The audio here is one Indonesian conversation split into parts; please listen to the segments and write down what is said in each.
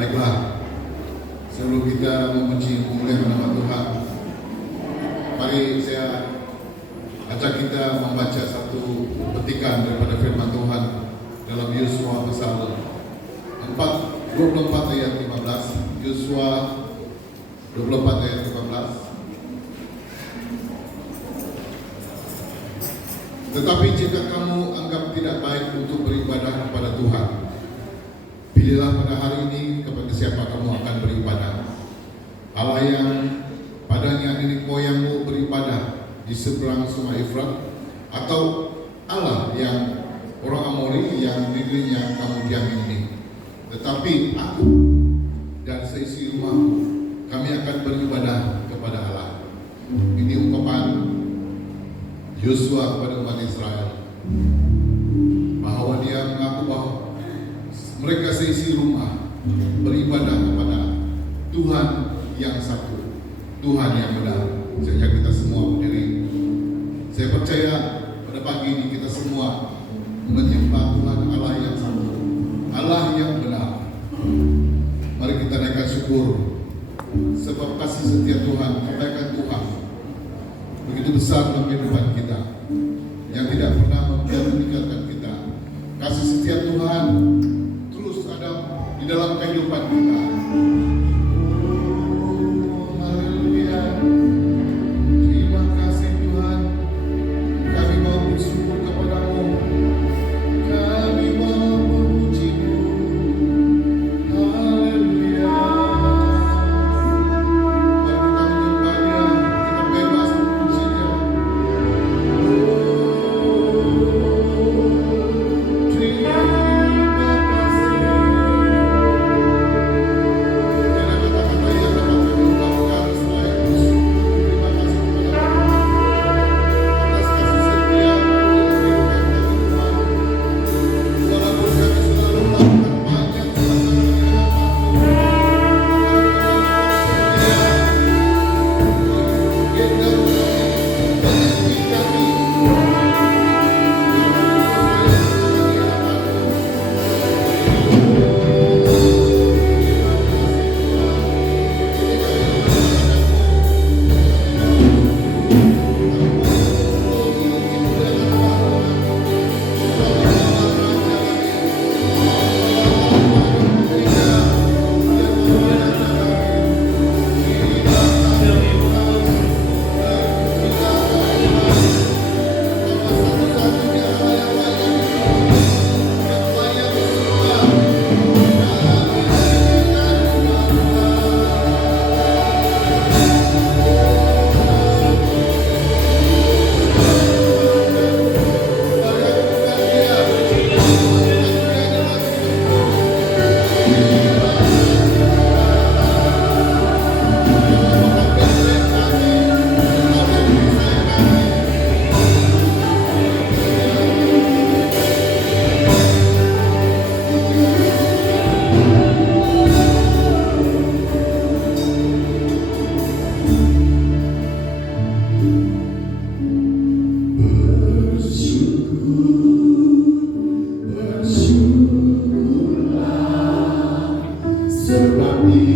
Baiklah, sebelum kita memuji memuliakan nama Tuhan, mari saya ajak kita membaca satu petikan daripada firman Tuhan dalam Yosua pasal 24 ayat 15. Yosua 24 ayat 15. Tetapi jika kamu anggap tidak baik untuk beribadah kepada Tuhan, pilihlah pada hari ini kepada siapa kamu akan beribadah. Allah yang padanya nenek moyangmu beribadah di seberang sungai Efrat, atau Allah yang orang Amori yang negerinya kamu diami ini. Tetapi aku dan seisi rumahku, kami akan beribadah kepada Allah. Ini ungkapan Yosua kepada umat Israel, bahwa dia mengaku bahwa mereka seisi rumah beribadah kepada Tuhan yang satu, Tuhan yang benar. Sehingga kita semua berdiri. Saya percaya pada pagi ini kita semua menyembah Tuhan Allah yang satu, Allah yang benar. Mari kita naikkan syukur, sebab kasih setia Tuhan, kebaikan Tuhan begitu besar dalam kehidupan kita, yang tidak pernah meninggalkan kita. Kasih setia Tuhan terus ada di dalam kehidupan kita. Haleluya. Terima kasih Tuhan. Kami mau bersyukur kepadamu. Kami mau memuji-Mu. Haleluya. Mari kita menyembah-Nya, kita bebas memuji-Nya. Terima kasih. Tidak ada kata-kata yang dapat kami ungkapkan selain bersyukur. Terima kasih kepada-Mu atas kasih setia-Mu dalam kehidupan kami Tuhan. Walaupun kami selalu melakukan banyak pelanggaran di hadapan-Mu,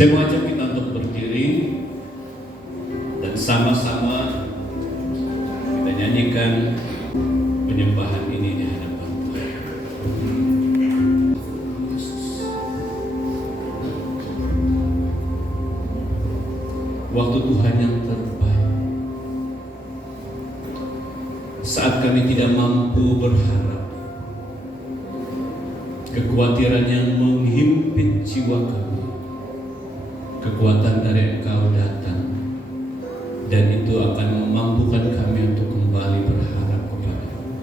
Saya mengajak kita untuk berdiri dan sama-sama kita nyanyikan penyembahan ini di hadapan Tuhan. Waktu Tuhan yang terbaik, saat kami tidak mampu berharap, kekhawatiran yang menghimpit jiwa kami, kekuatan dari Engkau datang, dan itu akan memampukan kami untuk kembali berharap kepada-Mu.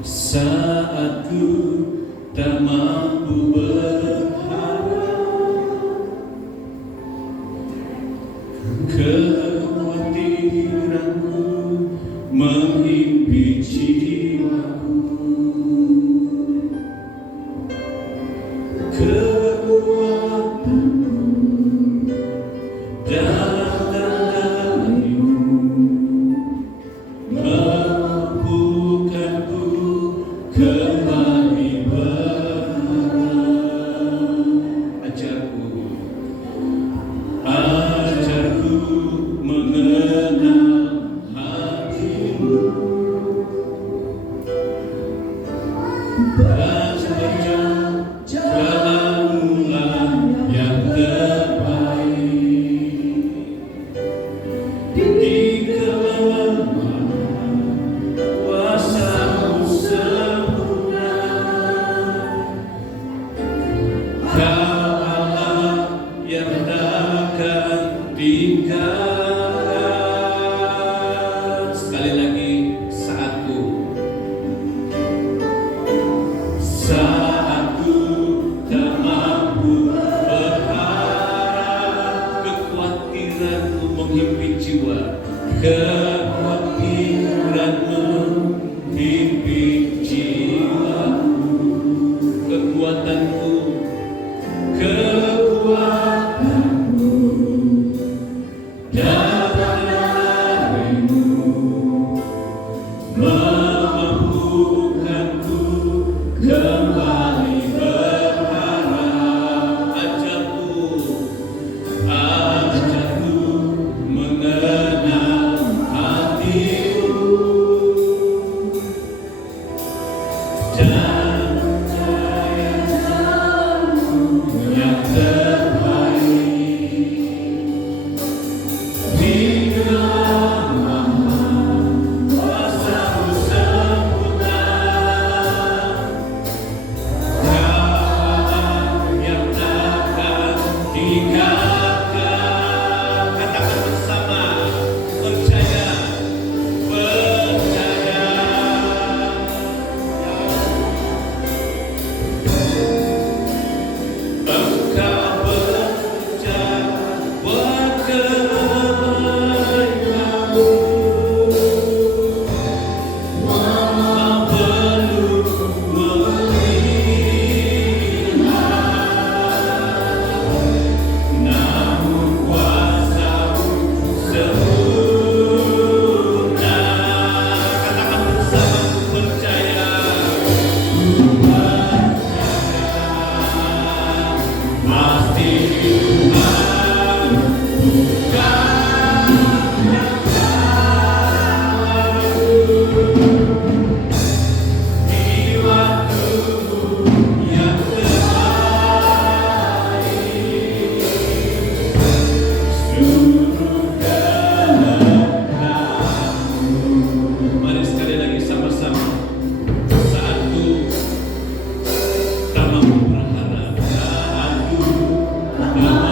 Saat ku tak mampu berharap, kekhawatiranku menghimpit jiwaku, kekuatanmu datang darimu, mampukanku kembali berharap. Ajarku mengenal hatimu, dan jalanmulah yang terbaik. Di kelemahan kuasa-Mu sempurna, Kau Allah yang takkan tinggalkan. Sekali lagi, saatku tak mampu berharap, kekhawatiranmu menghimpit jiwa, kekhawatiranmu menghimpit jiwaku, kekuatanmu datang darimu, mampukanku kembali berharap. Ajarku mengenal hatimu, dan yang terbaik. Di kelemahan kuasa-Mu sempurna, Kau yang takkan tinggalkan. Katakan bersama, percaya, percaya. Engkau bekerja buat kebaikanmu, walau belum melihat, namun kuasa-Mu sempurna. Katakan bersama, percaya, pasti Tuhan bukan yang salah. Di waktu yang terbaik, seluruh kehendak-Mu. Mari sekali lagi sama-sama. Saatku tak mampu berharap, saatku tak mampu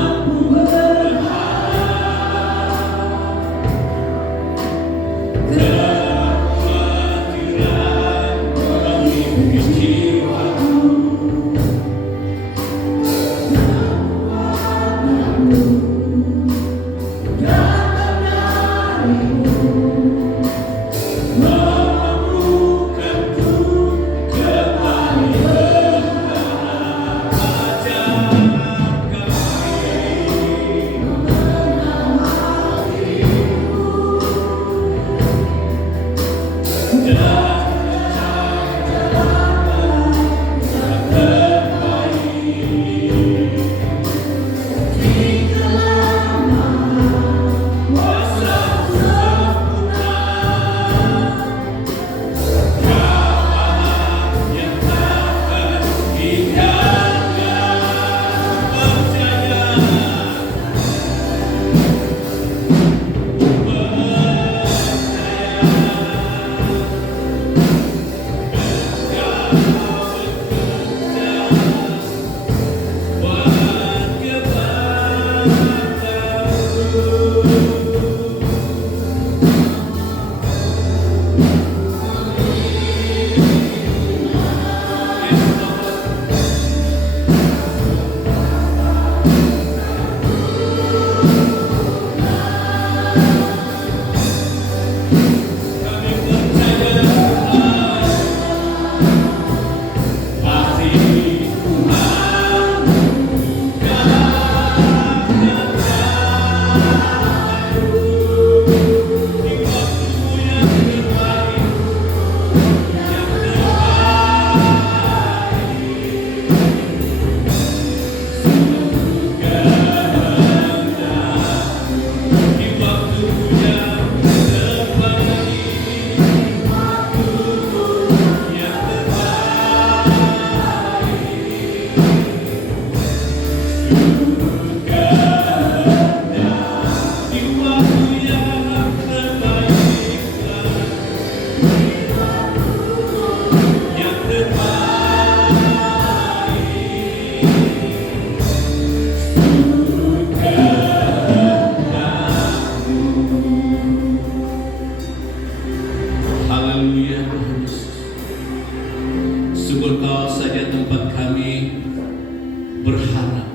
berharap,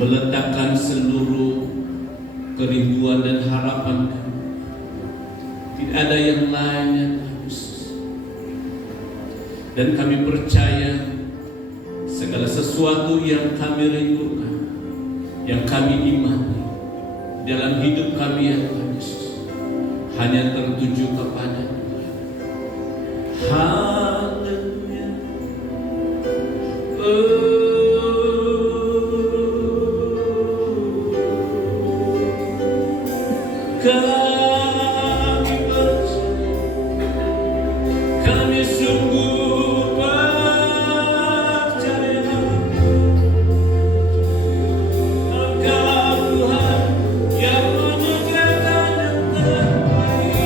meletakkan seluruh kerinduan dan harapan kami. Tidak ada yang lain ya Tuhan Yesus. Dan kami percaya segala sesuatu yang kami rindukan, yang kami imani dalam hidup kami ya Tuhan Yesus, hanya tertuju kepada Tuhan. Haleluya. Kami percaya, kami sungguh percaya, Engkau Tuhan yang menyediakan yang terbaik.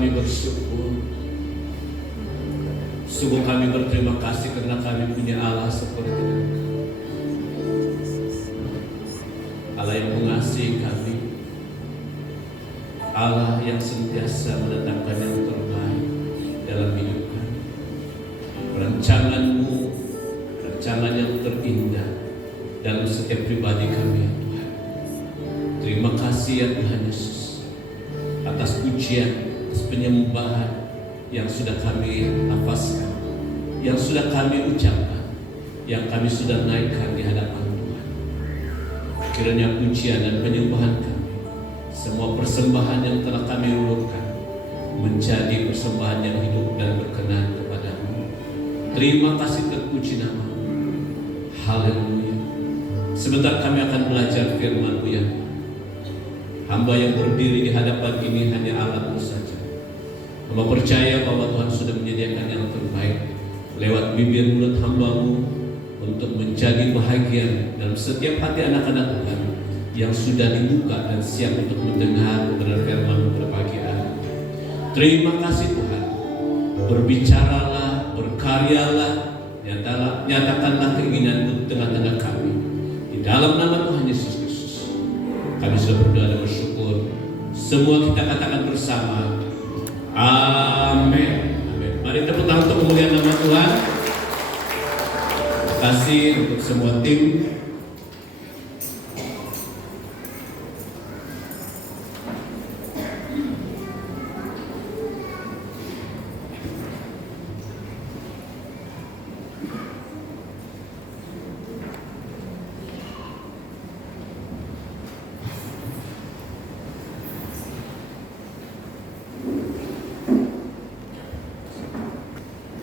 kami bersyukur. Sungguh kami berterima kasih karena kami punya Allah seperti Engkau. Allah yang mengasihi kami, Allah yang sentiasa menetapkan yang terbaik dalam hidup kami. Rancangan-Mu, rancangan yang terindah dalam setiap pribadi kami ya Tuhan. Terima kasih ya Tuhan Yesus atas pujian, atas penyembahan yang sudah kami nafaskan, yang sudah kami ucapkan, yang kami sudah naikkan di hadapan Tuhan. Kiranya pujian dan penyembahan kami, semua persembahan yang telah kami ulurkan, menjadi persembahan yang hidup dan berkenan kepada-Mu. Terima kasih terpuji nama-Mu. Haleluya. Sebentar kami akan belajar firman-Mu ya Tuhan. Hamba yang berdiri di hadapan ini hanya alat-Mu saja. Hamba percaya bahwa Tuhan sudah menyediakan yang terbaik lewat bibir mulut hamba-Mu untuk menjadi bahagia dalam setiap hati anak-anak Tuhan yang sudah dibuka dan siap untuk mendengar kebenaran firman-Mu pada pagi hari. Terima kasih Tuhan. Berbicaralah, berkaryalah, nyatakanlah keinginan-Mu di tengah-tengah kami. Di dalam nama Tuhan Yesus Kristus, kami sudah berdoa dan bersyukur. Semua kita katakan bersama, amin. Amin. Mari tepuk tangan untuk memuliakan nama Tuhan. Terima kasih untuk semua tim.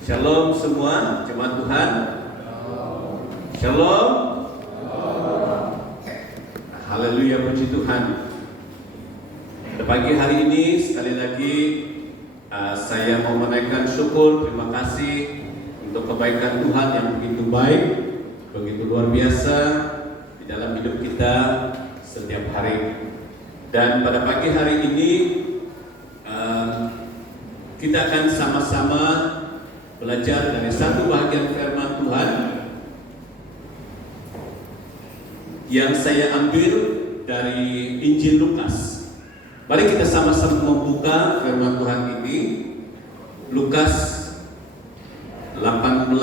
Shalom semua jemaat Tuhan. Shalom. Haleluya, puji Tuhan. Pada pagi hari ini sekali lagi saya mau menaikkan syukur, terima kasih untuk kebaikan Tuhan yang begitu baik, begitu luar biasa di dalam hidup kita setiap hari. Dan pada pagi hari ini kita akan sama-sama belajar dari satu bagian firman Tuhan yang saya ambil dari Injil Lukas. Mari kita sama-sama membuka firman Tuhan ini, Lukas 18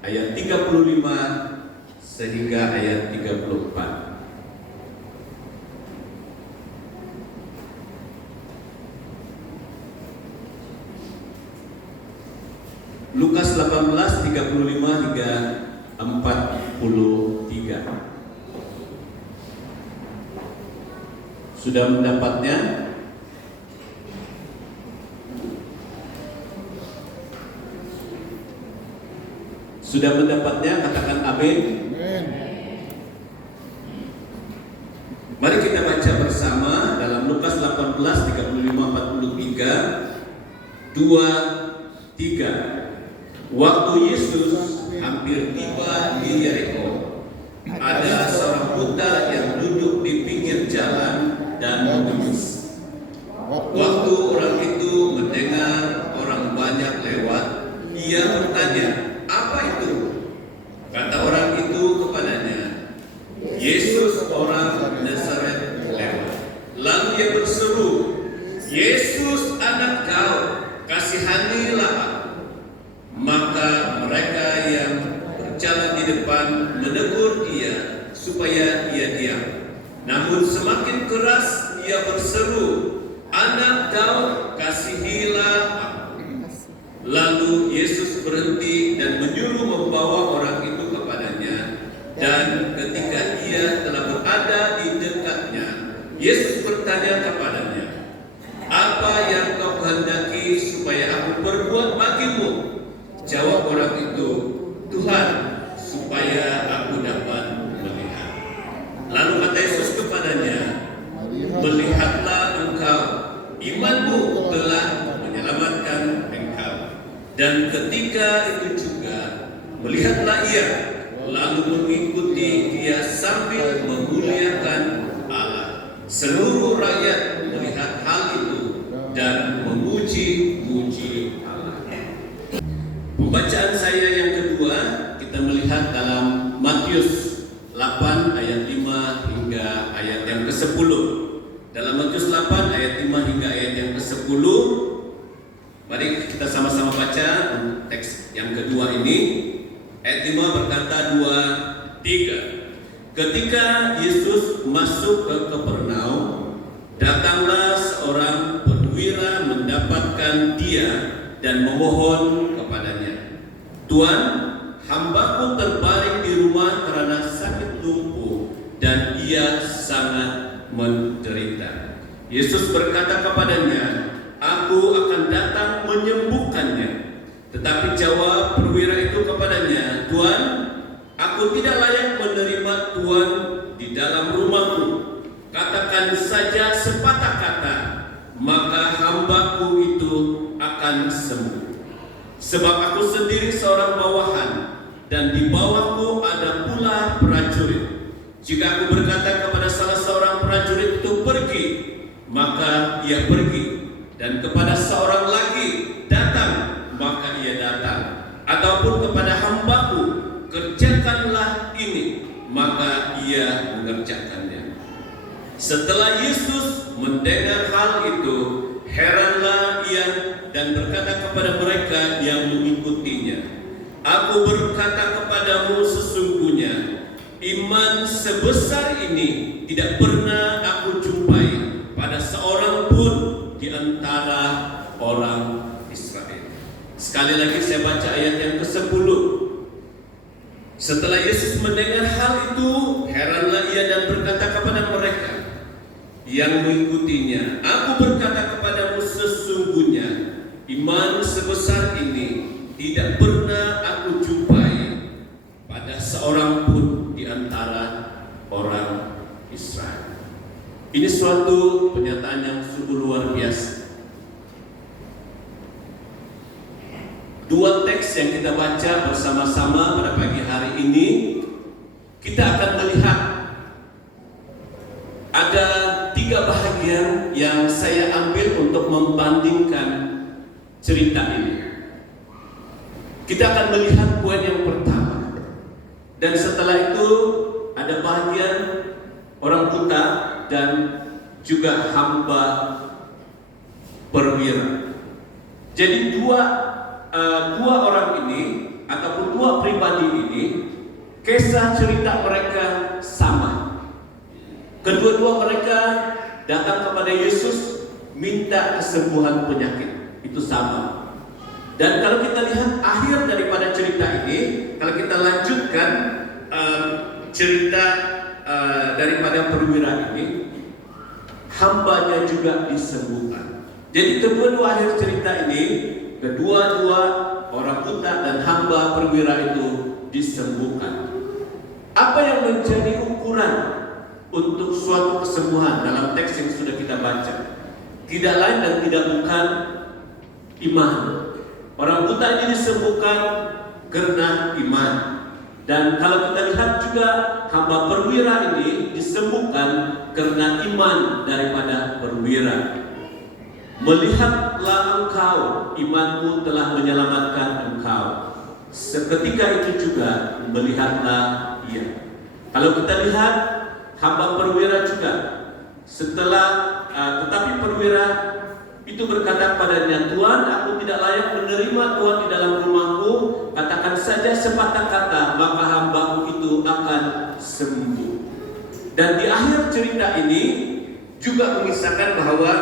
ayat 35 sehingga ayat 34. Lukas 18, 35 hingga 43. Sudah mendapatnya? Sudah mendapatnya? Katakan amin. Mari kita baca bersama dalam Lukas 18, 35, 43. 2, 3. Waktu Yesus hampir tiba di Yeriko, ada seorang buta yang duduk di pinggir jalan dan mengemis. Waktu orang itu mendengar orang banyak lewat, ia bertanya, "Apa itu?" Kata orang itu kepadanya, "Yesus orang Nazaret lewat." Lalu ia berseru, "Yesus anak Daud, kasihanilah aku." Maka mereka yang berjalan di depan menegur dia supaya ia diam. Namun semakin keras ia berseru, "Anak Daud, kasihilah aku." Lalu Yesus berhenti dan menyuruh membawa orang itu kepadanya. Dan ketika ia telah berada di dekatnya, Yesus bertanya kepadanya, "Apa yang kau kehendaki supaya aku perbuat bagimu?" Jawab orang itu, "Tuhan, supaya aku dapat melihat." Lalu kata Yesus kepadanya, "Melihatlah engkau, imanmu telah menyelamatkan engkau." Dan ketika itu juga melihatlah ia, lalu mengikuti dia sambil memuliakan Allah. Seluruh rakyat melihat hal itu dan memuji 8 ayat 5 hingga ayat yang ke-10. Dalam Matius 8 ayat 5 hingga ayat yang ke-10, mari kita sama-sama baca teks yang kedua ini. Ayat 5 berkata 2, 3. Ketika Yesus masuk ke Kapernaum, datanglah seorang perwira mendapatkan dia dan memohon kepadanya, "Tuan, hambaku terbaring di rumah karena sakit lumpuh dan ia sangat menderita." Yesus berkata kepadanya, "Aku akan datang menyembuhkannya." Tetapi jawab perwira itu kepadanya, "Tuan, aku tidak layak menerima Tuan di dalam rumahku. Katakan saja sepatah kata, maka hambaku itu akan sembuh. Sebab aku sendiri seorang bawahan, dan di bawahku ada pula prajurit. Jika aku berkata kepada salah seorang prajurit itu pergi, maka ia pergi, dan kepada seorang lagi datang, maka ia datang. Ataupun kepada hambaku, kerjakanlah ini, maka ia mengerjakannya." Setelah Yesus mendengar hal itu, heranlah ia dan berkata kepada mereka yang mengikutinya, "Aku berkata kepadamu sesungguhnya, iman sebesar ini tidak pernah aku jumpai pada seorang pun di antara orang Israel." Sekali lagi saya baca ayat yang ke-10. Setelah Yesus mendengar hal itu, heranlah ia dan berkata kepada mereka yang mengikutinya, "Aku berkata kepadamu sesungguhnya, iman sebesar ini tidak pernah aku jumpai pada seorang pun di antara orang Israel." Ini suatu pernyataan yang sungguh luar biasa. Dua teks yang kita baca bersama-sama pada pagi hari ini, kita akan melihat ada 3 bahagian yang saya ambil untuk membandingkan cerita ini. Kita akan melihat poin yang pertama, dan setelah itu ada bahagian orang buta dan juga hamba perwira. Jadi dua orang ini ataupun dua pribadi ini, kisah cerita mereka sama. Kedua-dua mereka datang kepada Yesus minta kesembuhan penyakit, itu sama. Dan kalau kita lihat akhir daripada cerita ini, kalau kita lanjutkan cerita daripada perwira ini, hambanya juga disembuhkan. Jadi kedua-dua akhir cerita ini, kedua-dua orang buta dan hamba perwira itu disembuhkan. Apa yang menjadi ukuran untuk suatu kesembuhan dalam teks yang sudah kita baca? Tidak lain dan tidak bukan iman. Orang buta ini disembuhkan karena iman. Dan kalau kita lihat juga hamba perwira ini disembuhkan karena iman daripada perwira. "Melihatlah engkau, imanmu telah menyelamatkan engkau." Seketika itu juga melihatlah ia. Kalau kita lihat hamba perwira juga, tetapi perwira itu berkata kepadanya, "Tuan, aku tidak layak menerima Tuan di dalam rumahku. Katakan saja sepatah kata, maka hambaku itu akan sembuh." Dan di akhir cerita ini juga mengisahkan bahwa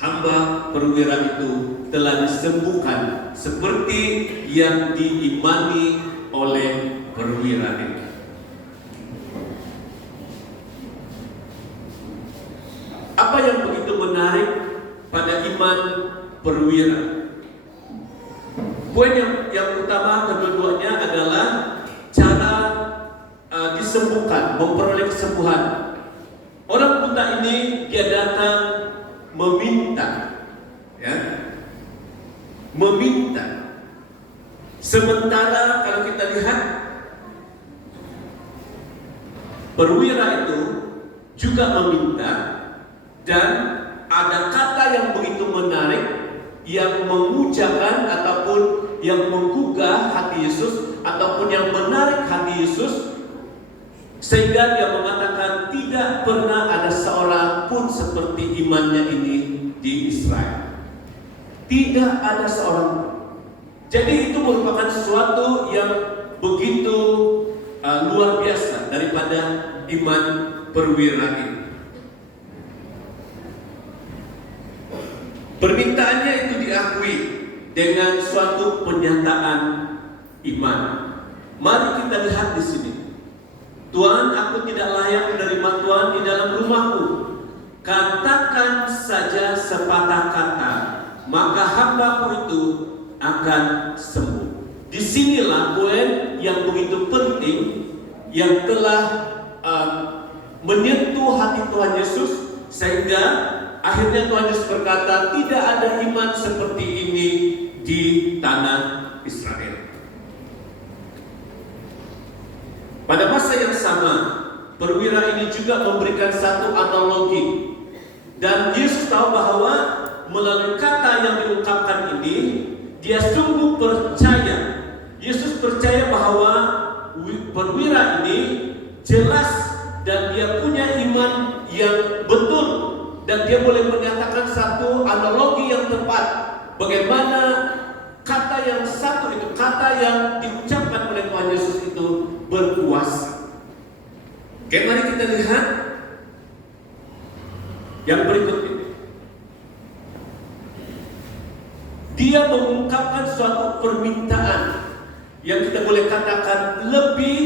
hamba perwira itu telah disembuhkan seperti yang diimani oleh perwira itu. Apa yang begitu menarik pada iman perwira? Poin yang utama kedua-duanya adalah cara disembuhkan, memperoleh kesembuhan. Orang buta ini dia datang meminta, ya, meminta. Sementara kalau kita lihat perwira itu juga meminta, dan ada kata yang begitu menarik yang memujakan ataupun yang menggugah hati Yesus ataupun yang menarik hati Yesus. Sehingga dia mengatakan tidak pernah ada seorang pun seperti imannya ini di Israel. Tidak ada seorang pun. Jadi itu merupakan sesuatu yang begitu luar biasa daripada iman perwira ini. Permintaannya itu diakui dengan suatu pernyataan iman. Mari kita lihat di sini. Tuhan, aku tidak layak menerima Tuhan di dalam rumahku. Katakan saja sepatah kata, maka hambaku itu akan sembuh. Disinilah poin yang begitu penting yang telah menyentuh hati Tuhan Yesus, sehingga akhirnya Tuhan Yesus berkata, tidak ada iman seperti ini di tanah Israel. Pada masa yang sama, perwira ini juga memberikan satu analogi. Dan Yesus tahu bahwa melalui kata yang diungkapkan ini, dia sungguh percaya. Yesus percaya bahwa perwira ini jelas dan dia punya iman yang betul. Dan dia boleh menyatakan satu analogi yang tepat. Bagaimana kata yang satu itu, kata yang diucapkan oleh Tuhan Yesus itu berkuasa. Oke, mari kita lihat yang berikut ini. Dia mengungkapkan suatu permintaan yang kita boleh katakan lebih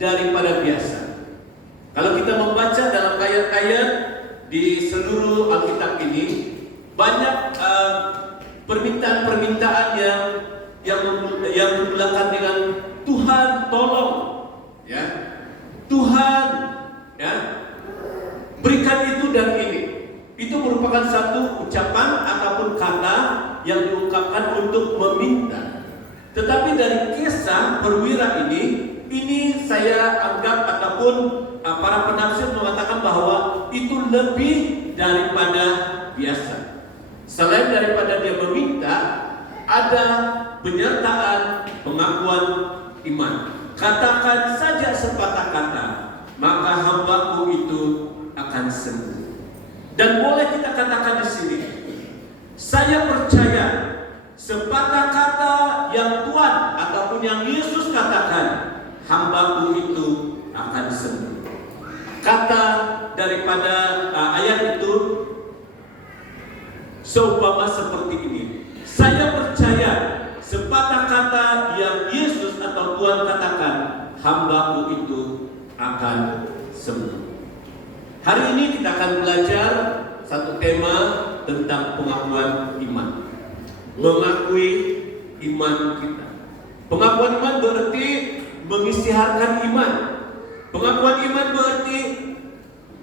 daripada biasa. Kalau kita membaca dalam ayat-ayat di seluruh Alkitab ini, banyak permintaan-permintaan yang bermulakan dengan Tuhan tolong, ya, Tuhan, ya, berikan itu dan ini. Itu merupakan satu ucapan ataupun kata yang diungkapkan untuk meminta. Tetapi dari kisah perwira ini saya anggap ataupun para penafsir mengatakan bahwa itu lebih daripada biasa. Selain daripada dia meminta, ada penyertaan pengakuan iman. Katakan saja sepatah kata, maka hambaku itu akan sembuh. Dan boleh kita katakan di sini, saya percaya sepatah kata yang Tuhan ataupun yang Yesus katakan, hambaku itu akan sembuh. Kata daripada ayat itu seumpama seperti ini. Saya percaya sepatah kata yang Yesus atau Tuhan katakan, hambaku itu akan sembuh. Hari ini kita akan belajar satu tema tentang pengakuan iman. Mengakui iman kita. Pengakuan iman berarti mengisytiharkan iman. Pengakuan iman berarti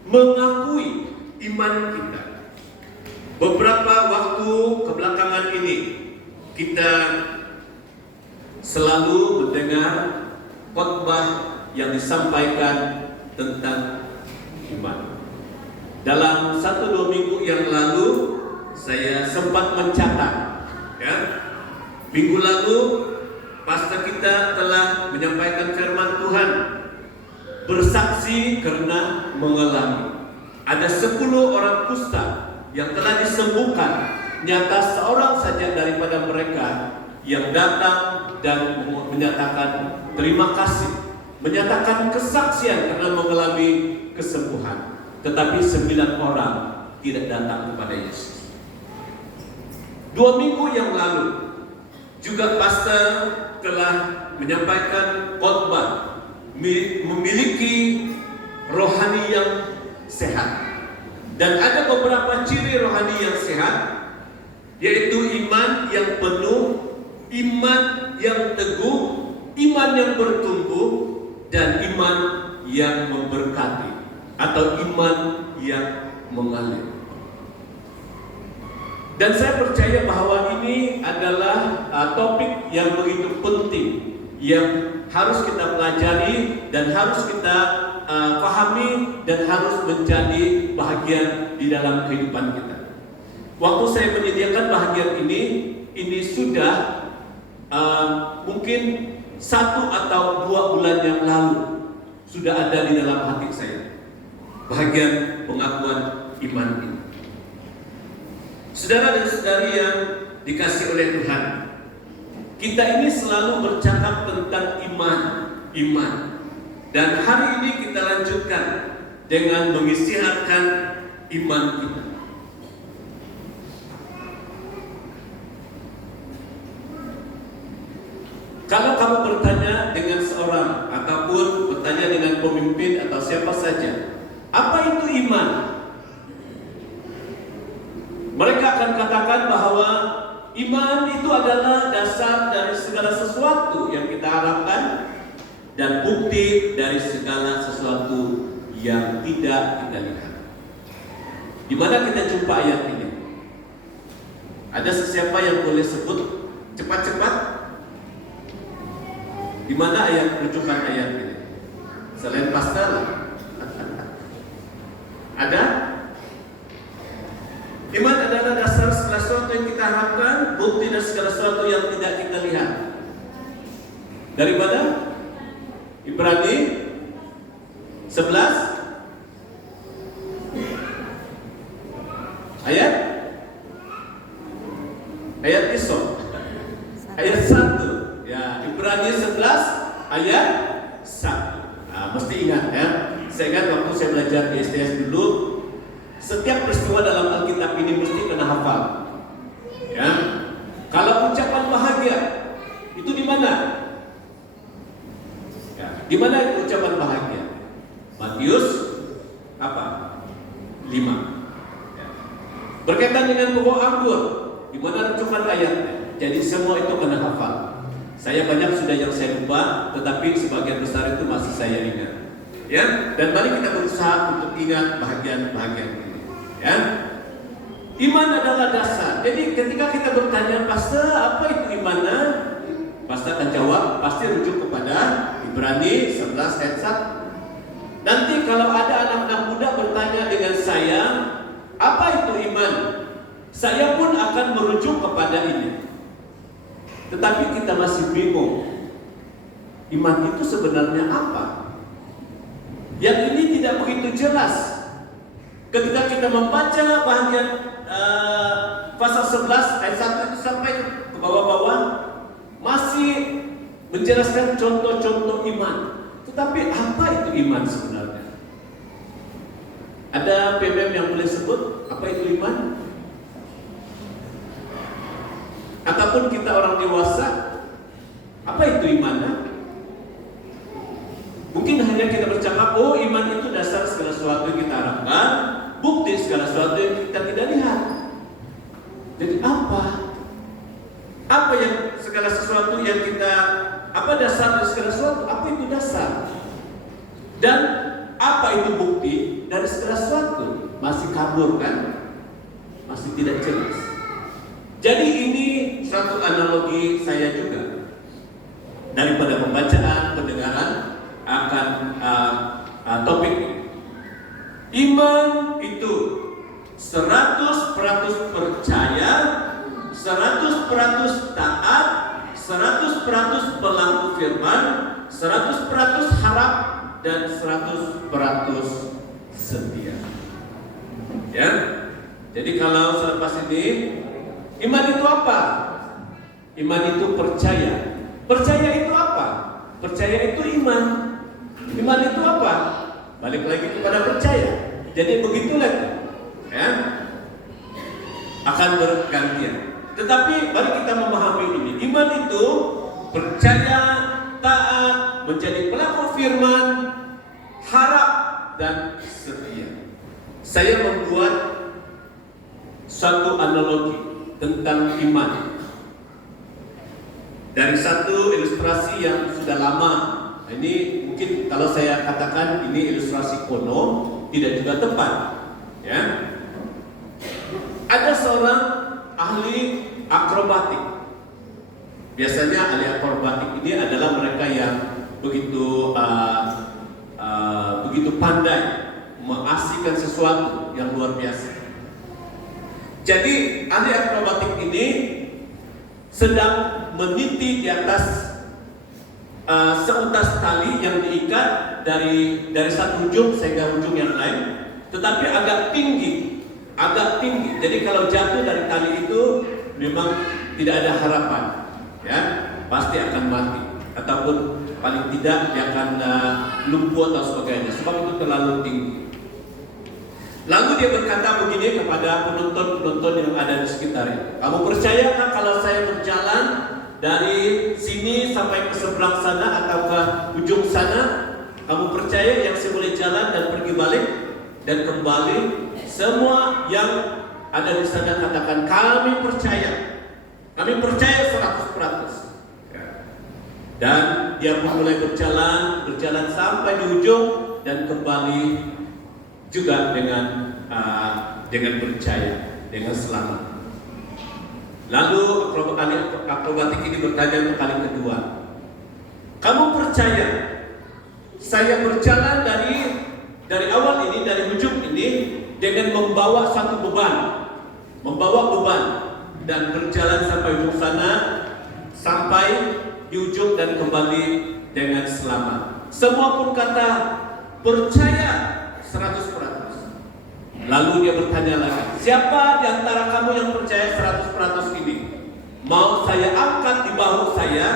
mengakui iman kita. Beberapa waktu kebelakangan ini kita selalu mendengar khotbah yang disampaikan tentang iman. Dalam 1-2 minggu yang lalu saya sempat mencatat, ya. Minggu lalu pastor kita telah menyampaikan firman Tuhan, bersaksi karena mengalami. Ada 10 orang kusta yang telah disembuhkan. Nyata seorang saja daripada mereka yang datang dan menyatakan terima kasih, menyatakan kesaksian karena mengalami kesembuhan. Tetapi 9 orang tidak datang kepada Yesus. 2 minggu yang lalu juga pastor telah menyampaikan khotbah memiliki rohani yang sehat. Dan ada beberapa ciri rohani yang sehat, yaitu iman yang penuh, iman yang teguh, iman yang bertumbuh, dan iman yang memberkati atau iman yang mengalir. Dan saya percaya bahwa ini adalah topik yang begitu penting, yang harus kita pelajari dan harus kita pahami dan harus menjadi bahagian di dalam kehidupan kita. Waktu saya menyediakan bahagian ini sudah mungkin 1 atau 2 bulan yang lalu. sudah ada di dalam hati saya. Bahagian pengakuan iman ini. Saudara dan saudari yang dikasih oleh Tuhan, kita ini selalu bercakap tentang iman. Dan hari ini kita lanjutkan dengan mengisyaratkan iman kita. Kalau kamu bertanya dengan seorang ataupun bertanya dengan pemimpin atau siapa saja, apa itu iman? Mereka akan katakan bahwa iman itu adalah dasar dari segala sesuatu yang kita harapkan dan bukti dari segala sesuatu yang tidak kita lihat. Di mana kita jumpa ayat ini? Ada sesiapa yang boleh sebut cepat-cepat? Di mana rujukan ayat ini? Selain pastor? Ada? Iman adalah dasar segala sesuatu yang kita harapkan, bukti dari segala sesuatu yang tidak kita lihat. Dari mana? Ibrani 11 ayat iso ayat 1 ya, Ibrani 11 ayat 1. Mesti ingat ya. Saya ingat waktu saya belajar di STS dulu, setiap peristiwa dalam Alkitab ini mesti kena hafal. Ya. Kalau ucapan bahagia itu di mana? Ya, di mana itu ucapan bahagia? Matius apa? 5. Ya. Berkaitan dengan pokok anggur, di mana rujukan ayatnya? Jadi semua itu kena hafal. Saya banyak sudah yang saya lupa, tetapi sebagian besar itu masih saya ingat. Ya, dan mari kita berusaha untuk ingat bahagian-bahagian ini. Ya, iman adalah dasar. Jadi ketika kita bertanya, Pastor, apa itu iman? Pastor akan jawab, pasti rujuk kepada Ibrani 11 ayat 1. Nanti kalau ada anak-anak muda bertanya dengan saya, apa itu iman? Saya pun akan merujuk kepada ini. Tetapi kita masih bingung. Iman itu sebenarnya apa? Yang ini tidak begitu jelas. Ketika kita membaca bahagian pasal 11 ayat 1 itu sampai ke bawah-bawah, masih menjelaskan contoh-contoh iman. Tetapi apa itu iman sebenarnya? Ada PBM yang boleh sebut apa itu iman? Ataupun kita orang dewasa, apa itu iman? Mungkin hanya kita bercakap, oh iman itu dasar segala sesuatu yang kita harapkan, bukti segala sesuatu yang kita tidak lihat. Jadi apa? Apa yang segala sesuatu yang kita, apa dasar dari segala sesuatu? Apa itu dasar? Dan apa itu bukti dari segala sesuatu? Masih kabur kan? Masih tidak jelas. Jadi ini satu analogi saya juga daripada pembacaan, pendengaran akan topik ini. Iman itu 100% percaya, 100% taat, 100% pelaku firman, 100% harap, dan 100% setia. Ya. Jadi kalau selepas ini, iman itu apa? Iman itu percaya. Percaya itu apa? Percaya itu iman. Iman itu apa? Balik lagi kepada percaya. Jadi begitulah, ya, akan bergantian. Tetapi mari kita memahami ini. Iman itu percaya, taat, menjadi pelaku firman, harap, dan setia. Saya membuat satu analogi tentang iman dari satu ilustrasi yang sudah lama. Ini mungkin kalau saya katakan ini ilustrasi kuno tidak juga tepat, ya. Ada seorang ahli akrobatik. Biasanya ahli akrobatik ini adalah mereka yang begitu pandai mengasihkan sesuatu yang luar biasa. Jadi ahli akrobatik ini sedang meniti di atas seutas tali yang diikat dari satu ujung sehingga ujung yang lain, tetapi agak tinggi. Jadi kalau jatuh dari tali itu memang tidak ada harapan, ya, pasti akan mati ataupun paling tidak dia akan lumpuh atau sebagainya, sebab itu terlalu tinggi. Lalu dia berkata begini kepada penonton-penonton yang ada di sekitarnya, kamu percayakah kalau saya berjalan dari sini sampai ke seberang sana atau ke ujung sana? Kamu percaya yang saya boleh jalan dan pergi balik dan kembali? Semua yang ada di sana katakan kami percaya 100%. Dan dia pun mulai berjalan sampai di ujung dan kembali juga dengan percaya, dengan selamat. Lalu akrobatik ini bertanya untuk kali kedua, kamu percaya saya berjalan dari awal ini, dari ujung ini dengan membawa satu beban, dan berjalan sampai ujung sana, sampai di ujung dan kembali dengan selamat. Semua pun kata percaya 100%. Lalu dia bertanya lagi, siapa di antara kamu yang percaya 100% ini? Mau saya angkat di bahu saya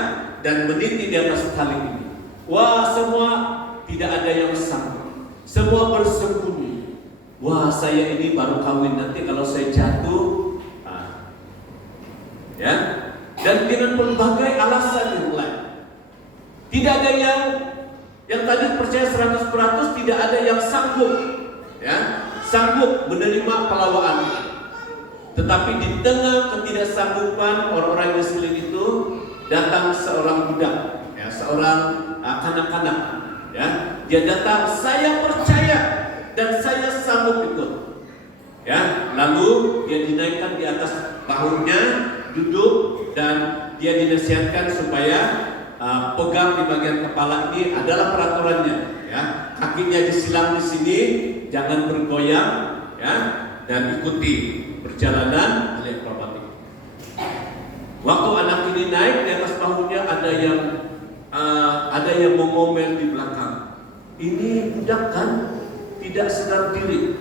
dan meniti di atas tali ini? Wah, semua tidak ada yang sanggup. Semua bersembunyi. Wah, saya ini baru kawin, nanti kalau saya jatuh, ya. Dan dengan berbagai alasan yang lain. Tidak ada yang tadi percaya 100%, tidak ada yang sanggup, ya, sanggup menerima pelawaan. Tetapi di tengah ketidaksanggupan orang-orang yang sekeliling itu, datang seorang budak, ya, seorang kanak-kanak, ya. Dia datang, saya percaya dan saya sanggup ikut, ya. Lalu dia dinaikkan di atas bahunya, duduk, dan dia dinasihatkan supaya pegang di bagian kepala ini adalah peraturannya, ya. Kakinya disilang di sini, jangan bergoyang, ya, dan ikuti perjalanan akrobatik. Waktu anak ini naik di atas bahunya, ada yang mengomel di belakang. Ini budak kan tidak sadar diri,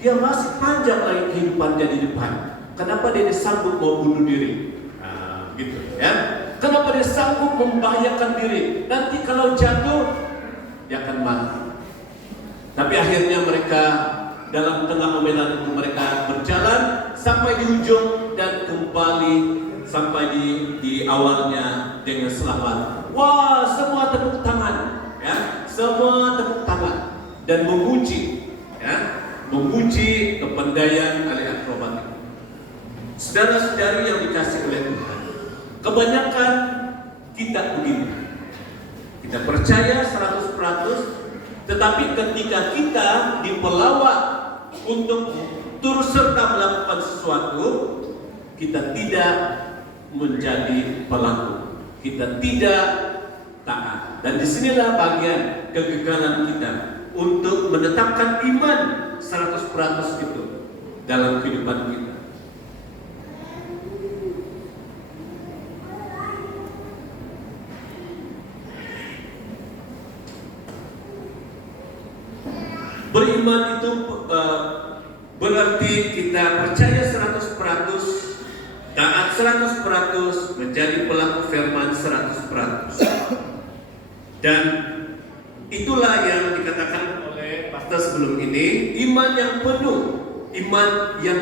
dia masih panjang lagi kehidupannya di depan. Kenapa dia sanggup mau bunuh diri? Gitu, ya. Kenapa dia sanggup membahayakan diri? Nanti kalau jatuh, dia akan mati. Tapi akhirnya mereka dalam tengah omelan itu mereka berjalan sampai di ujung dan kembali sampai di awalnya dengan selamat. Wah, semua tepuk tangan, ya, semua tepuk tangan dan memuji, ya, memuji kepandaian ahli akrobatik. Saudara-saudari yang dikasih oleh Tuhan, kebanyakan kita begini. Kita percaya 100%, tetapi ketika kita dipelawak untuk turut serta melakukan sesuatu, kita tidak menjadi pelaku. Kita tidak taat. Dan disinilah bagian kegagalan kita untuk menetapkan iman 100% itu dalam kehidupan kita. Beriman itu berarti kita percaya 100%, taat 100%, menjadi pelaku firman 100%. Dan itulah yang dikatakan oleh pastor sebelum ini, iman yang penuh, iman yang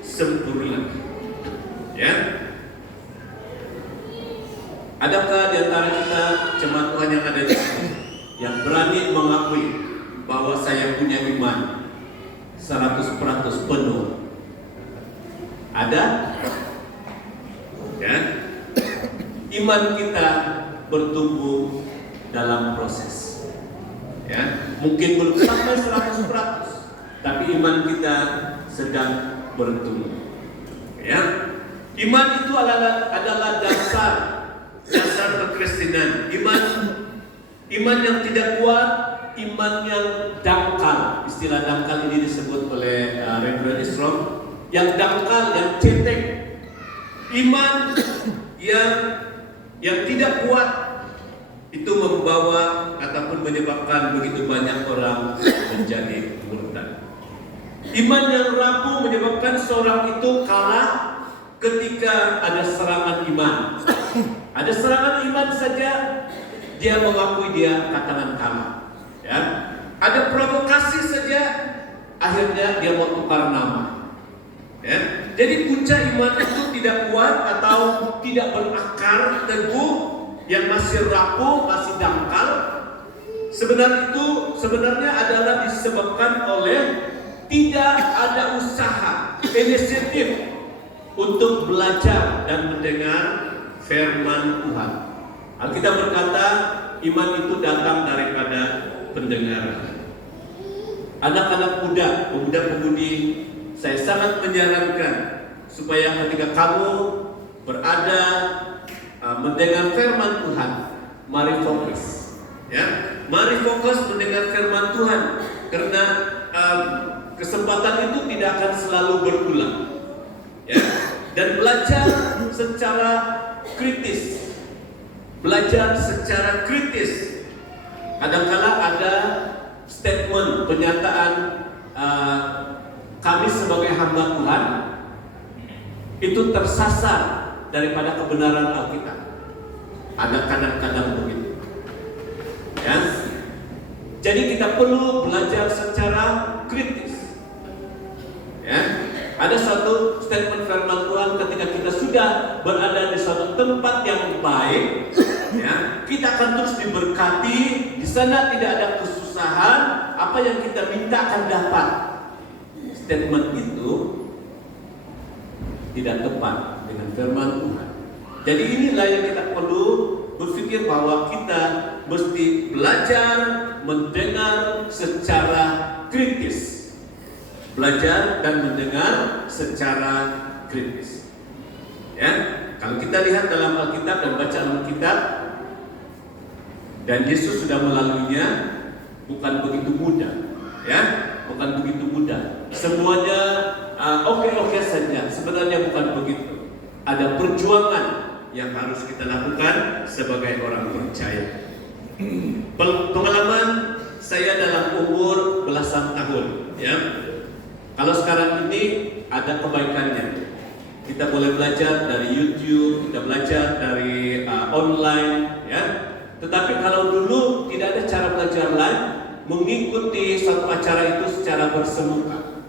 sempurna. Ya. Adakah di antara kita jemaat Tuhan yang ada di sini yang berani mengakui bahwa saya punya iman 100% penuh? Ada? Ya. Iman kita bertumbuh dalam proses. Ya, mungkin belum sampai 100%, tapi iman kita sedang bertumbuh. Ya. Iman itu adalah dasar kekristenan. Iman yang tidak kuat, iman yang dangkal. Istilah dangkal ini disebut oleh Reverend Isrom, yang dangkal, yang cetek. Iman yang tidak kuat, itu membawa ataupun menyebabkan begitu banyak orang menjadi murtad. Iman yang rapuh menyebabkan seorang itu kalah ketika ada serangan iman. Ada serangan iman saja dia mengakui dia katakan kalah. Ya. Ada provokasi saja akhirnya dia mau tukar nama. Ya. Jadi punca iman itu tidak kuat atau tidak berakar teguh, yang masih rapuh, masih dangkal. Sebenarnya adalah disebabkan oleh tidak ada usaha, inisiatif untuk belajar dan mendengar firman Tuhan. Alkitab berkata, iman itu datang daripada pendengaran. Anak-anak muda, pemuda-pemudi, saya sangat menyarankan supaya ketika kamu berada mendengar firman Tuhan, mari fokus, ya, mari fokus mendengar firman Tuhan, karena kesempatan itu tidak akan selalu berulang, ya, dan belajar secara kritis, Kadang-kala ada statement, pernyataan kami sebagai hamba Tuhan itu tersasar daripada kebenaran Alkitab. Ada kadang-kadang begitu. Ya. Jadi kita perlu belajar secara kritis. Ya. Ada satu statement firman Tuhan, ketika kita sudah berada di suatu tempat yang baik, ya, kita akan terus diberkati. Di sana tidak ada kesusahan, apa yang kita minta akan dapat. Statement itu tidak tepat dengan firman Tuhan. Jadi inilah yang kita perlu berpikir, bahwa kita mesti belajar mendengar secara kritis. Belajar dan mendengar secara kritis. Ya, kalau kita lihat dalam Alkitab dan bacaan Alkitab, dan Yesus sudah melaluinya, bukan begitu mudah, ya, bukan begitu mudah. Semuanya oke-oke saja. Sebenarnya bukan begitu. Ada perjuangan yang harus kita lakukan sebagai orang percaya. Pengalaman saya dalam umur belasan tahun, ya. Kalau sekarang ini ada kebaikannya. Kita boleh belajar dari YouTube, kita belajar dari online, ya. Tetapi kalau dulu tidak ada cara belajar lain, mengikuti suatu acara itu secara bersemuka.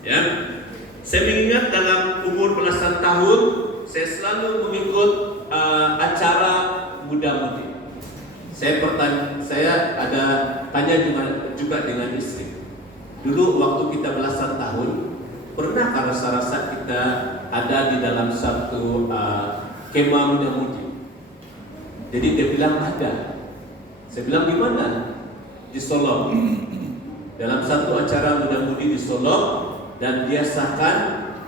Ya. Saya mengingat dalam umur belasan tahun, saya selalu mengikut acara muda-mudi. Saya ada tanya juga dengan istri. Dulu waktu kita belasan tahun, pernah rasa-rasa kita ada di dalam satu kemah muda-mudi. Jadi dia bilang ada. Saya bilang di mana? Di Solo. Dalam satu acara muda-mudi di Solo, dan biasakan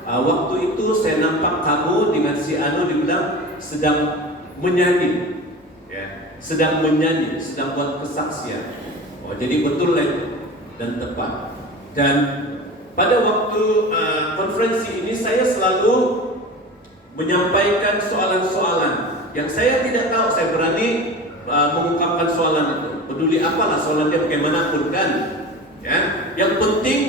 waktu itu saya nampak kamu dengan si Anu, dibilang sedang menyanyi, ya, sedang buat kesaksian. Oh, jadi betul dan tepat. Dan pada waktu konferensi ini saya selalu menyampaikan soalan-soalan yang saya tidak tahu. Saya berani mengungkapkan soalan itu. Peduli apalah soalannya, bagaimanapun kan. Ya, yang penting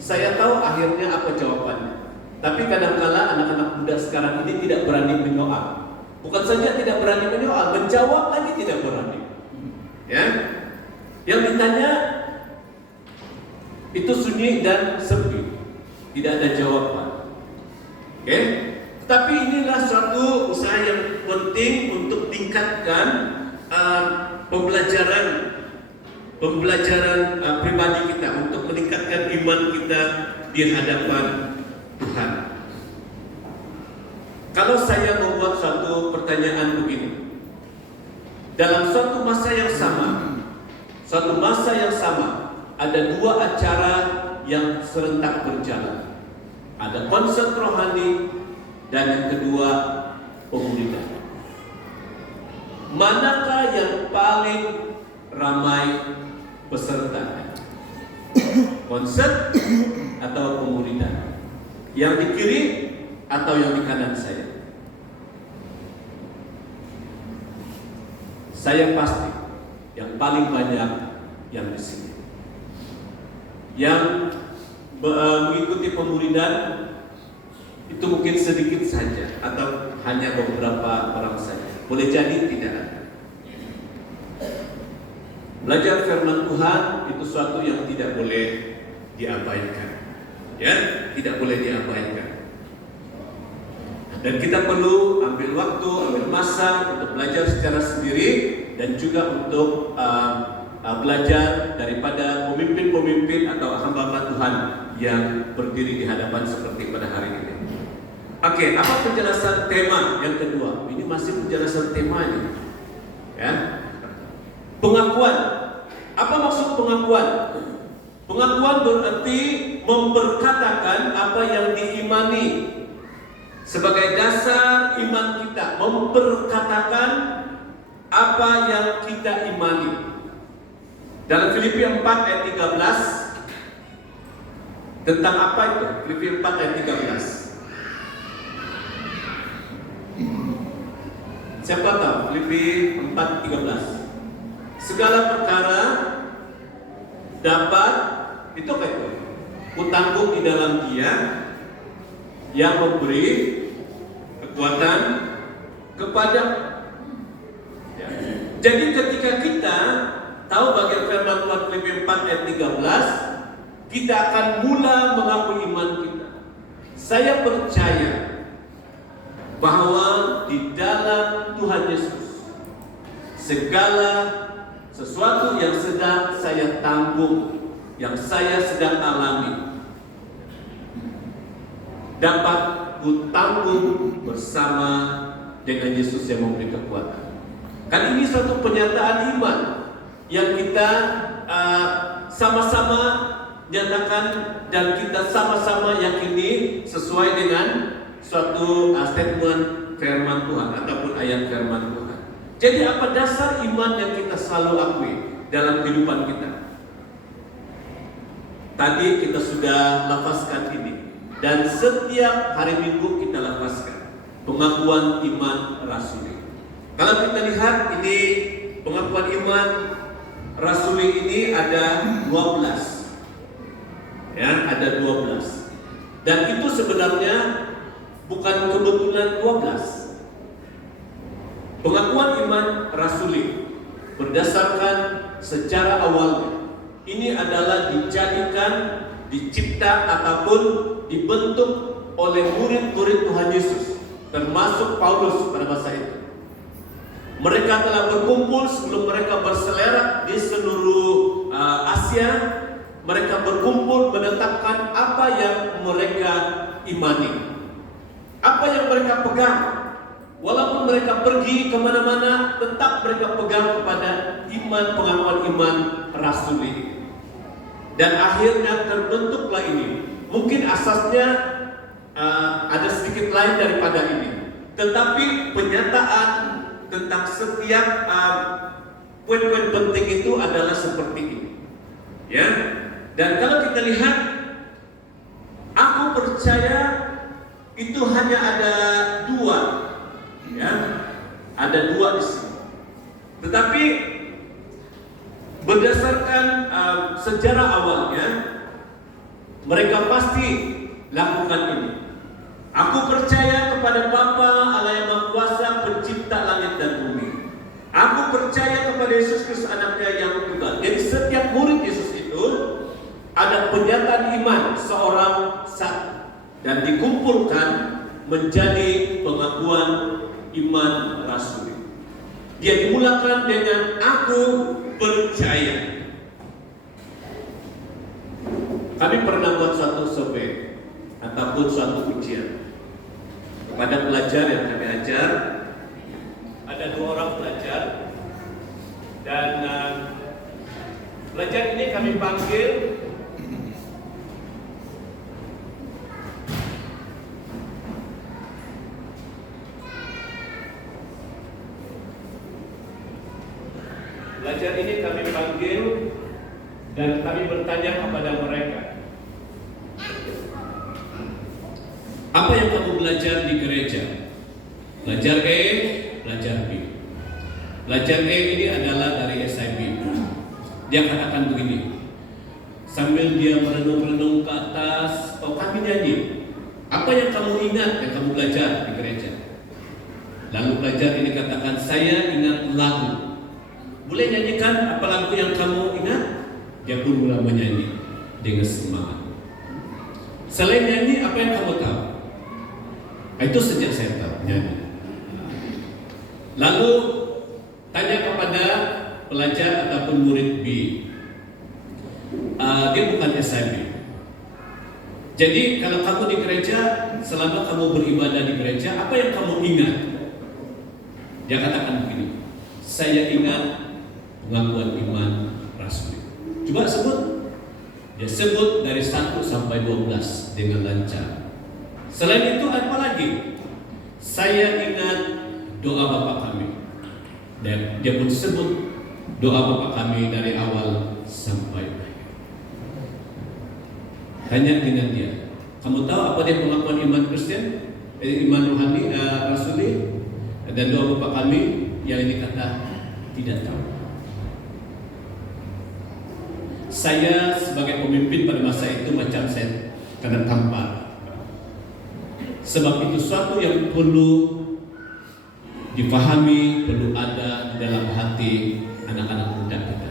saya tahu akhirnya apa jawabannya. Tapi kadang-kala anak-anak muda sekarang ini tidak berani menyoal. Bukan saja tidak berani menyoal, menjawab lagi tidak berani. Ya, yang ditanya itu sunyi dan sepi, tidak ada jawaban. Oke? Tapi inilah suatu usaha yang penting untuk tingkatkan pembelajaran pribadi kita, untuk meningkatkan iman kita di hadapan Tuhan. Kalau saya membuat suatu pertanyaan begini, dalam suatu masa yang sama, ada dua acara yang serentak berjalan. Ada konser rohani dan yang kedua pemulihan. Manakah yang paling ramai peserta? Konser atau pemulihan? Yang di kiri atau yang di kanan saya? Saya pasti yang paling banyak yang di sini, yang mengikuti pemuridan itu mungkin sedikit saja atau hanya beberapa orang saja. Boleh jadi tidak ada. Belajar firman Tuhan itu suatu yang tidak boleh diabaikan, ya, tidak boleh diabaikan. Dan kita perlu ambil waktu, ambil masa untuk belajar secara sendiri dan juga untuk belajar daripada pemimpin-pemimpin atau hamba-hamba Tuhan yang berdiri di hadapan seperti pada hari ini. Oke, apa penjelasan tema yang kedua? Ini masih penjelasan temanya, ya. Pengakuan. Apa maksud pengakuan? Pengakuan berarti memperkatakan apa yang diimani sebagai dasar iman kita. Memperkatakan apa yang kita imani. Dalam Filipi 4 ayat 13, tentang apa itu? Filipi 4 ayat 13. Siapa tahu? Filipi 4:13. Segala perkara dapat itu apa itu? Kutanggung di dalam Dia yang memberi kekuatan kepada. Ya. Jadi ketika kita tahu bagian firman Tuhan Filipi 4 ayat 13, kita akan mula mengakui iman kita. Saya percaya bahwa di dalam Tuhan Yesus segala sesuatu yang sedang saya tanggung, yang saya sedang alami, dapat kutanggung bersama dengan Yesus yang memberi kekuatan. Kan ini suatu pernyataan iman yang kita sama-sama nyatakan dan kita sama-sama yakini sesuai dengan suatu statement firman Tuhan ataupun ayat firman Tuhan. Jadi apa dasar iman yang kita selalu akui dalam kehidupan kita? Tadi kita sudah lafazkan ini dan setiap hari Minggu kita lafazkan pengakuan iman rasuli. Kalau kita lihat ini pengakuan iman rasuli ini ada 12. Ya, ada 12. Dan itu sebenarnya bukan kebetulan 12. Pengakuan iman rasuli berdasarkan secara awalnya ini adalah dijadikan, dicipta ataupun dibentuk oleh murid-murid Tuhan Yesus, termasuk Paulus pada masa itu. Mereka telah berkumpul sebelum mereka berselerak di seluruh Asia. Mereka berkumpul menetapkan apa yang mereka imani, apa yang mereka pegang. Walaupun mereka pergi kemana-mana, tetap mereka pegang kepada iman, pengakuan iman rasuli. Dan akhirnya terbentuklah ini. Mungkin asasnya ada sedikit lain daripada ini, tetapi penyataan tentang setiap poin-poin penting itu adalah seperti ini, ya. Dan kalau kita lihat, aku percaya itu hanya ada 2, ya, ada 2 di sini. Tetapi berdasarkan sejarah awalnya, mereka pasti lakukan ini. Aku percaya kepada Bapa Allah yang Maha Kuasa, pencipta langit dan bumi. Aku percaya kepada Yesus Kristus anaknya yang tunggal. Jadi setiap murid Yesus itu ada pernyataan iman seorang satu dan dikumpulkan menjadi pengakuan iman rasuli. Dia dimulakan dengan aku percaya. Kami pernah buat suatu survei ataupun suatu ujian kepada pelajar yang kami ajar. Ada 2 orang pelajar dan pelajar ini kami panggil dan kami bertanya kepada mereka, apa yang kamu belajar di gereja? Belajar A, belajar B. Pelajar E ini adalah dari SIB. Dia katakan begini, sambil dia merenung-renung ke atas, kami nyanyi. Apa yang kamu ingat yang kamu belajar di gereja? Lalu pelajar ini katakan, saya ingat lagu. Boleh nyanyikan apa lagu yang kamu ingat? Dia pun mulai menyanyi dengan semangat. Selain nyanyi, apa yang kamu tahu? Itu sejak saya tahu nyanyi. Lalu tanya kepada pelajar ataupun murid B. Dia bukan SIB. Jadi kalau kamu di gereja, selama kamu beribadah di gereja, apa yang kamu ingat? Dia katakan begini, saya ingat pengakuan iman rasuli. Coba sebut. Dia sebut dari 1 sampai 12 dengan lancar. Selain itu apa lagi? Saya ingat doa Bapa kami. Dan dia pun sebut doa Bapa kami dari awal sampai akhir. Tanya dengan dia, kamu tahu apa dia pengakuan iman Kristen? Iman rohani rasuli dan doa Bapa kami? Yang ini kata tidak tahu. Saya sebagai pemimpin pada masa itu macam saya kena tampar. Sebab itu suatu yang perlu dipahami, perlu ada di dalam hati anak-anak muda kita.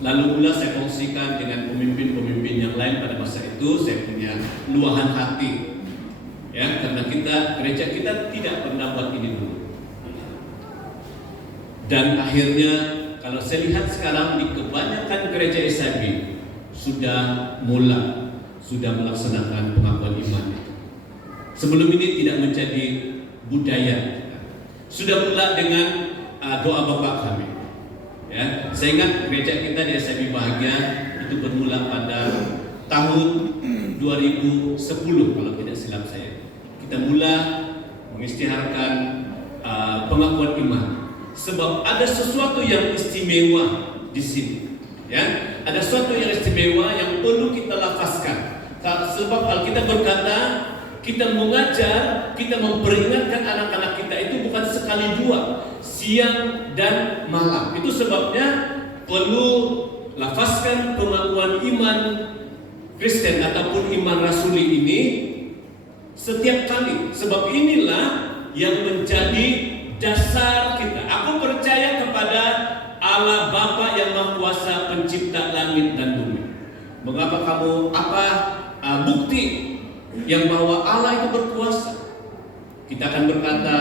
Lalu pula saya kongsikan dengan pemimpin-pemimpin yang lain pada masa itu. Saya punya luahan hati, ya, karena gereja kita tidak pernah buat ini dulu. Dan akhirnya kalau saya lihat sekarang di kebanyakan gereja SIB sudah melaksanakan pengakuan iman itu. Sebelum ini tidak menjadi budaya. Sudah pula dengan doa Bapa kami. Ya, saya ingat gereja kita di SIB Bahagia itu bermula pada tahun 2010 kalau tidak silap saya. Kita mula mengisytiharkan pengakuan iman. Sebab ada sesuatu yang istimewa di sini, ya. Ada sesuatu yang istimewa yang perlu kita lafazkan. Sebab Alkitab berkata, kita mengajar, kita memperingatkan anak-anak kita itu bukan sekali dua, siang dan malam. Itu sebabnya perlu lafazkan pengakuan iman Kristen ataupun iman rasuli ini setiap kali. Sebab inilah yang menjadi dasar kita. Aku percaya kepada Allah Bapa yang Maha Kuasa, pencipta langit dan bumi. Mengapa kamu bukti yang bahwa Allah itu berkuasa? Kita akan berkata,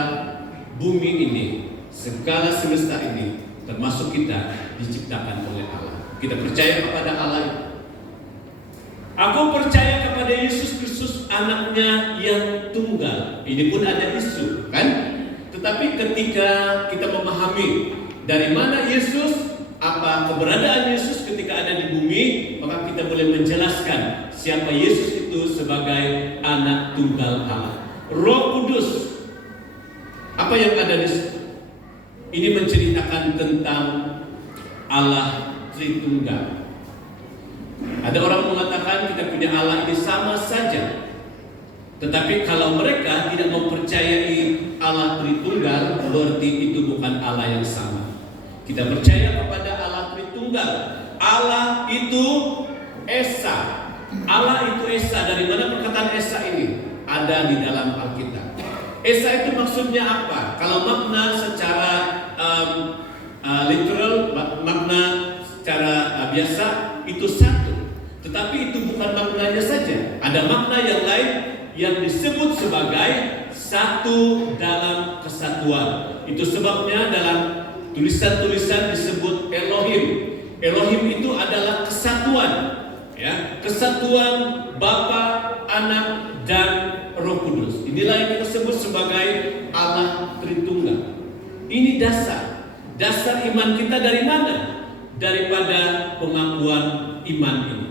bumi ini, segala semesta ini, termasuk kita, diciptakan oleh Allah. Kita percaya kepada Allah itu. Aku percaya kepada Yesus Kristus, anaknya yang tunggal. Ini pun ada isu, kan? Tetapi ketika kita memahami dari mana Yesus, apa keberadaan Yesus ketika ada di bumi, maka kita boleh menjelaskan siapa Yesus itu sebagai anak tunggal Allah. Roh Kudus, apa yang ada di situ? Ini menceritakan tentang Allah Tritunggal. Ada orang mengatakan kita punya Allah ini sama saja. Tetapi kalau mereka tidak mempercayai Allah Tritunggal, berarti itu bukan Allah yang sama. Kita percaya kepada Allah Tritunggal. Allah itu Esa. Allah itu Esa. Dari mana perkataan Esa ini? Ada di dalam Alkitab. Esa itu maksudnya apa? Kalau makna secara literal, makna secara biasa itu satu. Tetapi itu bukan maknanya saja. Ada makna yang lain yang disebut sebagai satu dalam kesatuan. Itu sebabnya dalam tulisan-tulisan disebut Elohim. Elohim itu adalah kesatuan, ya, kesatuan Bapa, Anak, dan Roh Kudus. Inilah yang kita sebut sebagai Allah Tritunggal. Ini dasar iman kita dari mana? Daripada pengakuan iman ini.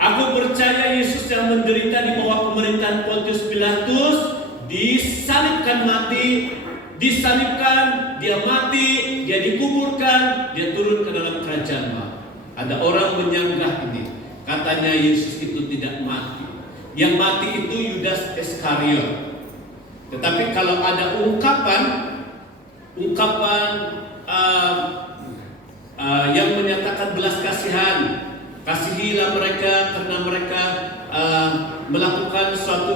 Aku percaya Yesus yang menderita di bawah pemerintahan Pontius Pilatus, disalibkan mati, dia mati, dia dikuburkan, dia turun ke dalam kerajaan Allah. Ada orang menyanggah ini, katanya Yesus itu tidak mati. Yang mati itu Yudas Iskariot. Tetapi kalau ada ungkapan ungkapan yang menyatakan belas kasihan. Kasihilah mereka karena mereka melakukan sesuatu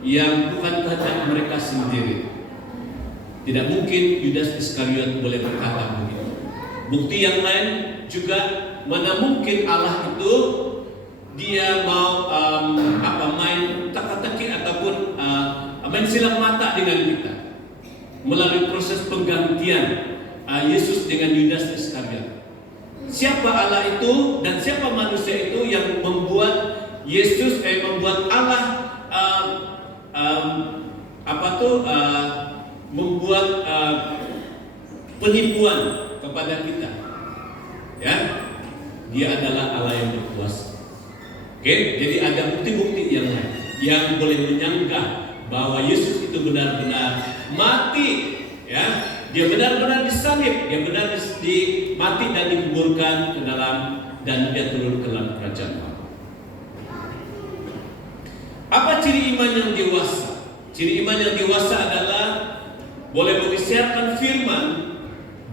yang bukan kehendak mereka sendiri. Tidak mungkin Yudas Iskariot boleh berkata begitu. Bukti yang lain juga, mana mungkin Allah itu dia mau main teka-teki ataupun main silang mata dengan kita melalui proses penggantian Yesus dengan Yudas Iskariot. Siapa Allah itu dan siapa manusia itu yang membuat Yesus membuat Allah membuat penipuan kepada kita, ya? Dia adalah Allah yang berkuasa. Oke, jadi ada bukti-bukti yang lain yang boleh menyanggah bahwa Yesus itu benar-benar mati, ya? Dia benar-benar disalib, dia benar mati dan dikuburkan ke dalam, dan dia turun ke dalam kerajaan Allah. Apa ciri iman yang dewasa? Ciri iman yang dewasa adalah boleh mengisyaratkan firman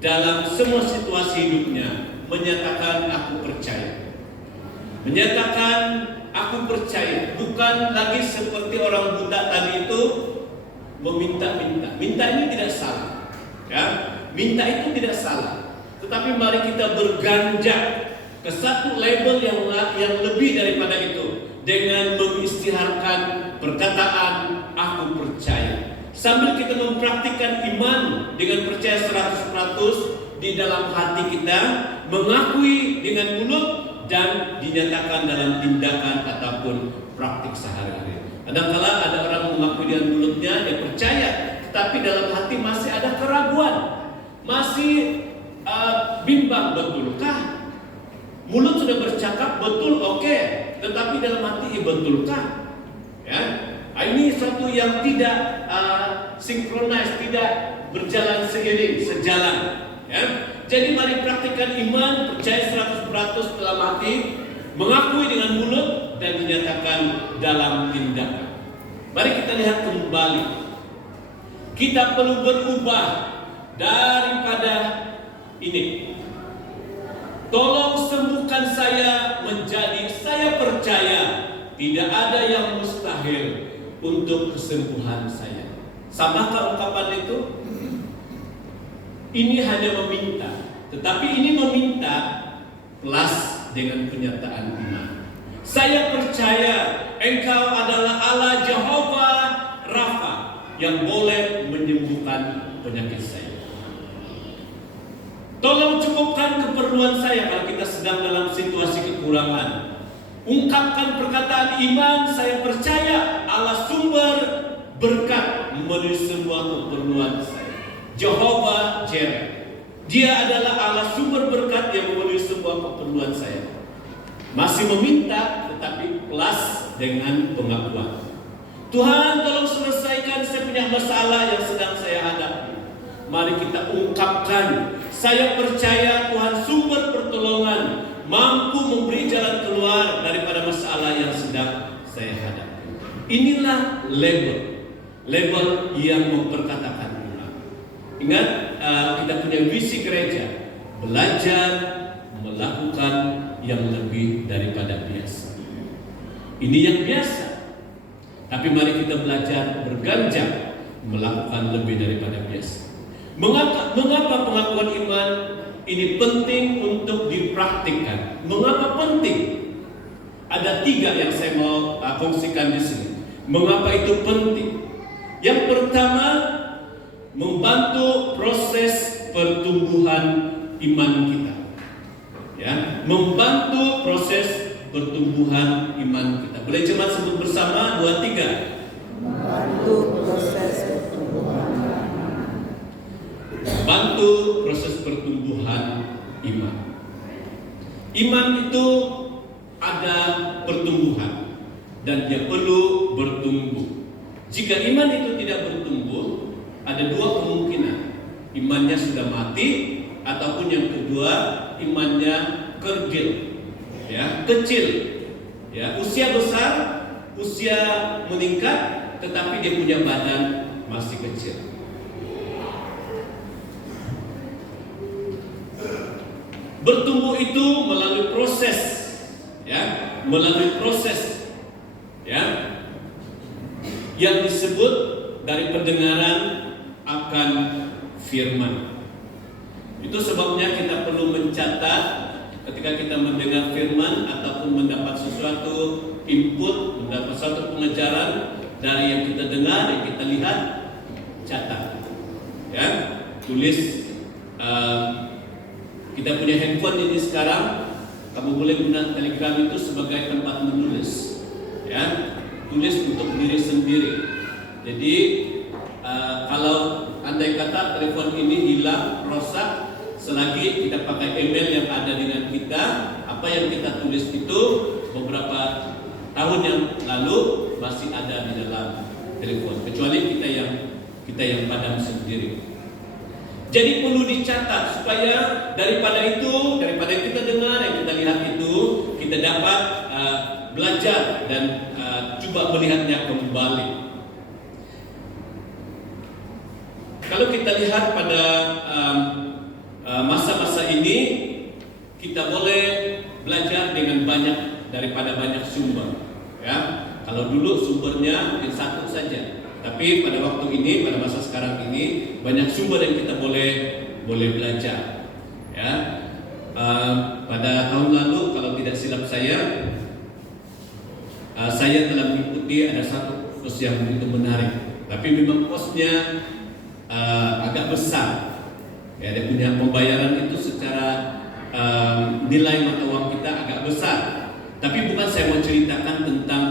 dalam semua situasi hidupnya, menyatakan aku percaya. Menyatakan aku percaya, bukan lagi seperti orang budak tadi itu meminta-minta. Minta ini tidak salah. Ya, minta itu tidak salah. Tetapi mari kita berganjak ke satu label yang lebih daripada itu dengan mengisytiharkan perkataan aku percaya. Sambil kita mempraktikkan iman dengan percaya 100% di dalam hati kita, mengakui dengan mulut dan dinyatakan dalam tindakan ataupun praktik sehari-hari. Kadang-kala ada orang mengakui dengan mulutnya dia percaya, tapi dalam hati masih ada keraguan, masih bimbang, betulkah? Mulut sudah bercakap betul, oke, tetapi dalam hati betulkah? Ya, ini satu yang tidak sinkronis, tidak berjalan seiring, sejalan. Ya, jadi mari praktikkan iman, percaya 100% dalam hati, mengakui dengan mulut dan dinyatakan dalam tindakan. Mari kita lihat kembali. Kita perlu berubah daripada ini. Tolong sembuhkan saya menjadi saya percaya tidak ada yang mustahil untuk kesembuhan saya. Samakah ungkapan itu? Ini hanya meminta, tetapi ini meminta plus dengan kenyataan iman. Saya percaya Engkau adalah Allah Jehovah Rafa yang boleh menyembuhkan penyakit saya. Tolong cukupkan keperluan saya kalau kita sedang dalam situasi kekurangan. Ungkapkan perkataan iman, saya percaya Allah sumber berkat memenuhi semua keperluan saya. Jehovah Jireh, Dia adalah Allah sumber berkat yang memenuhi semua keperluan saya. Masih meminta, tetapi plus dengan pengakuan. Tuhan, tolong selesaikan saya punya masalah yang sedang saya hadapi. Mari kita ungkapkan, saya percaya Tuhan sumber pertolongan, mampu memberi jalan keluar daripada masalah yang sedang saya hadapi. Inilah label yang memperkatakan iman. Ingat, kita punya visi gereja, belajar melakukan yang lebih daripada biasa. Ini yang biasa. Tapi mari kita belajar berganjak melakukan lebih daripada biasa. Mengapa pengakuan iman ini penting untuk dipraktikkan? Mengapa penting? Ada 3 yang saya mau kongsikan di sini. Mengapa itu penting? Yang pertama, membantu proses pertumbuhan iman kita. Ya, membantu proses pertumbuhan iman kita. Boleh jemaat sebut bersama 2, 3. Membantu proses pertumbuhan iman. Bantu proses pertumbuhan iman. Iman itu ada pertumbuhan dan dia perlu bertumbuh. Jika iman itu tidak bertumbuh, ada 2 kemungkinan. Imannya sudah mati, ataupun yang kedua, imannya kerdil, ya, kecil, ya, usia besar, usia meningkat, tetapi dia punya badan masih kecil. melalui proses ya yang disebut dari pendengaran akan firman. Itu sebabnya kita perlu mencatat ketika kita mendengar firman ataupun mendapat sesuatu input, mendapat suatu pengajaran dari yang kita dengar, yang kita lihat, catat. Ya, tulis. Kita punya handphone ini sekarang, kamu boleh gunakan Telegram itu sebagai tempat menulis. Ya, tulis untuk diri sendiri. Jadi kalau andai kata telepon ini hilang, rusak, selagi kita pakai email yang ada dengan kita, apa yang kita tulis itu beberapa tahun yang lalu masih ada di dalam telepon, kecuali kita yang padam sendiri. Jadi perlu dicatat supaya daripada yang kita dengar, yang kita lihat itu, kita dapat belajar dan coba melihatnya kembali. Kalau kita lihat pada masa-masa ini, kita boleh belajar dengan daripada banyak sumber. Ya, kalau dulu sumbernya mungkin satu saja, tapi pada waktu ini, pada masa sekarang ini, banyak sumber yang kita boleh belajar. Ya, pada tahun lalu, kalau tidak silap saya telah mengikuti ada satu kurs yang begitu menarik, tapi memang kursnya agak besar. Ya, dia punya pembayaran itu secara nilai mata uang kita agak besar. Tapi bukan saya mau ceritakan tentang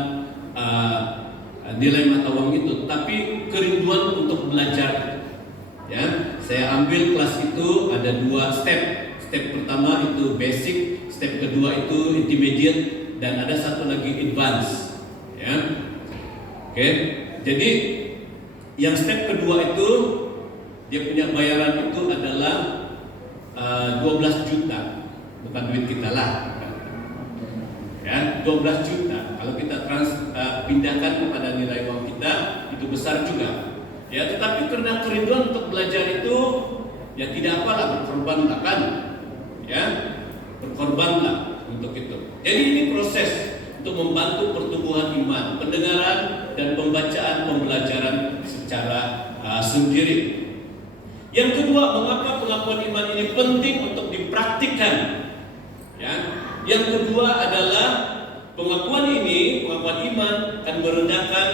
nilai mata uang itu, tapi kerinduan untuk belajar. Ya, saya ambil kelas itu ada 2 step. Step pertama itu basic, step kedua itu intermediate, dan ada satu lagi advance. Ya, oke. Jadi yang step kedua itu dia punya bayaran itu adalah 12 juta, bukan duit kita lah. Ya, 12 juta. Kalau kita pindahkan kepada nilai uang kita, itu besar juga. Ya, tetapi karena kerinduan untuk belajar itu, ya tidak apalah, berkorbanlah kan. Ya, berkorbanlah untuk itu. Jadi ini proses untuk membantu pertumbuhan iman, pendengaran dan pembelajaran secara sendiri. Yang kedua, mengapa pengakuan iman ini penting untuk dipraktikkan? Ya, yang kedua adalah pengakuan iman akan merendahkan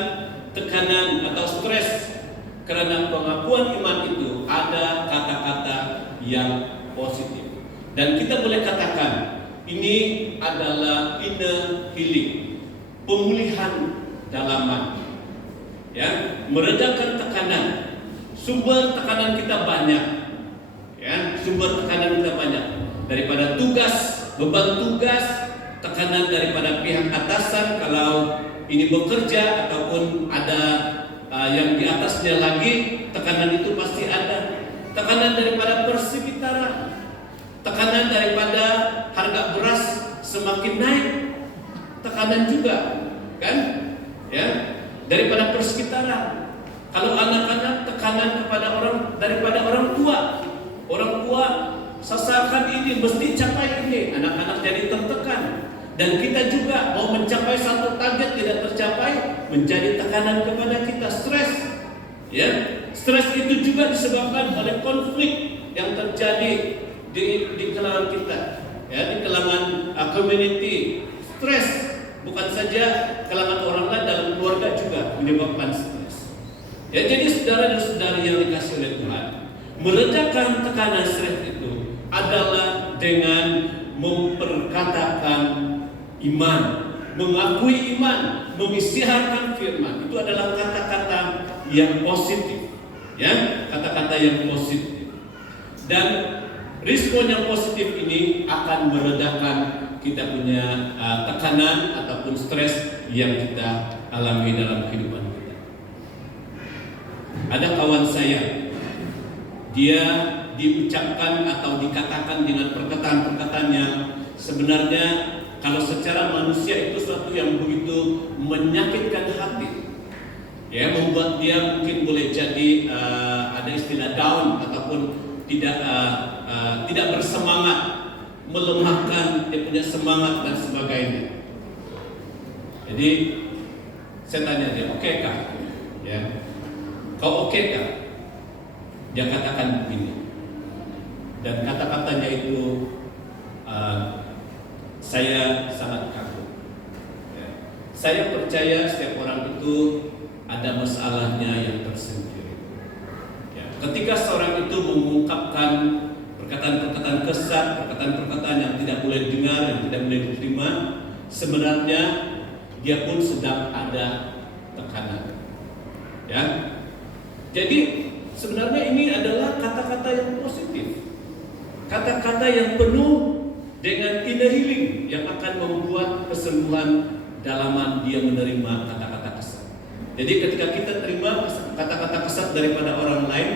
tekanan atau stres, karena pengakuan iman itu ada kata-kata yang positif. Dan kita boleh katakan ini adalah inner healing, pemulihan dalaman. Ya, meredakan tekanan. Sumber tekanan kita banyak. Ya, sumber tekanan kita banyak. Daripada tugas, beban tugas, tekanan daripada pihak atasan kalau ini bekerja, ataupun ada yang di atasnya lagi, tekanan itu pasti ada. Tekanan daripada persekitaran, tekanan daripada harga beras semakin naik, tekanan juga, kan? Ya, daripada persekitaran. Kalau anak-anak, tekanan daripada orang tua. Orang tua sesakan ini mesti capai ini, anak-anak jadi tertekan. Dan kita juga mau mencapai satu target tidak tercapai, menjadi tekanan kepada kita, stres. Ya, stres itu juga disebabkan oleh konflik yang terjadi di kalangan kita, ya, di kalangan community. Stres bukan saja kalangan orang lain, dalam keluarga juga menyebabkan stres. Ya, jadi saudara dan saudari yang dikasih oleh Tuhan, meredakan tekanan stres itu adalah dengan memperkatakan iman, mengakui iman, mengisytiharkan firman. Itu adalah kata-kata yang positif, ya, kata-kata yang positif. Dan respon yang positif ini akan meredakan kita punya tekanan ataupun stres yang kita alami dalam kehidupan kita. Ada kawan saya, dia diucapkan atau dikatakan dengan perkataan-perkataan yang sebenarnya kalau secara manusia itu suatu yang begitu menyakitkan hati. Ya, membuat dia mungkin boleh jadi ada istilah down ataupun tidak bersemangat, melemahkan dia punya semangat dan sebagainya. Jadi saya tanya dia, oke kah? Ya, kau oke kah? Dia katakan begini, dan kata-katanya itu saya sangat kagum. Ya. Saya percaya setiap orang itu ada masalahnya yang tersendiri. Ya. Ketika seorang itu mengungkapkan perkataan-perkataan kesat, perkataan-perkataan yang tidak boleh dengar, yang tidak boleh diterima, sebenarnya dia pun sedang ada tekanan. Ya. Jadi sebenarnya ini adalah kata-kata yang positif, kata-kata yang penuh dengan inner healing yang akan membuat kesembuhan dalaman dia menerima kata-kata kesat. Jadi ketika kita terima kata-kata kesat daripada orang lain,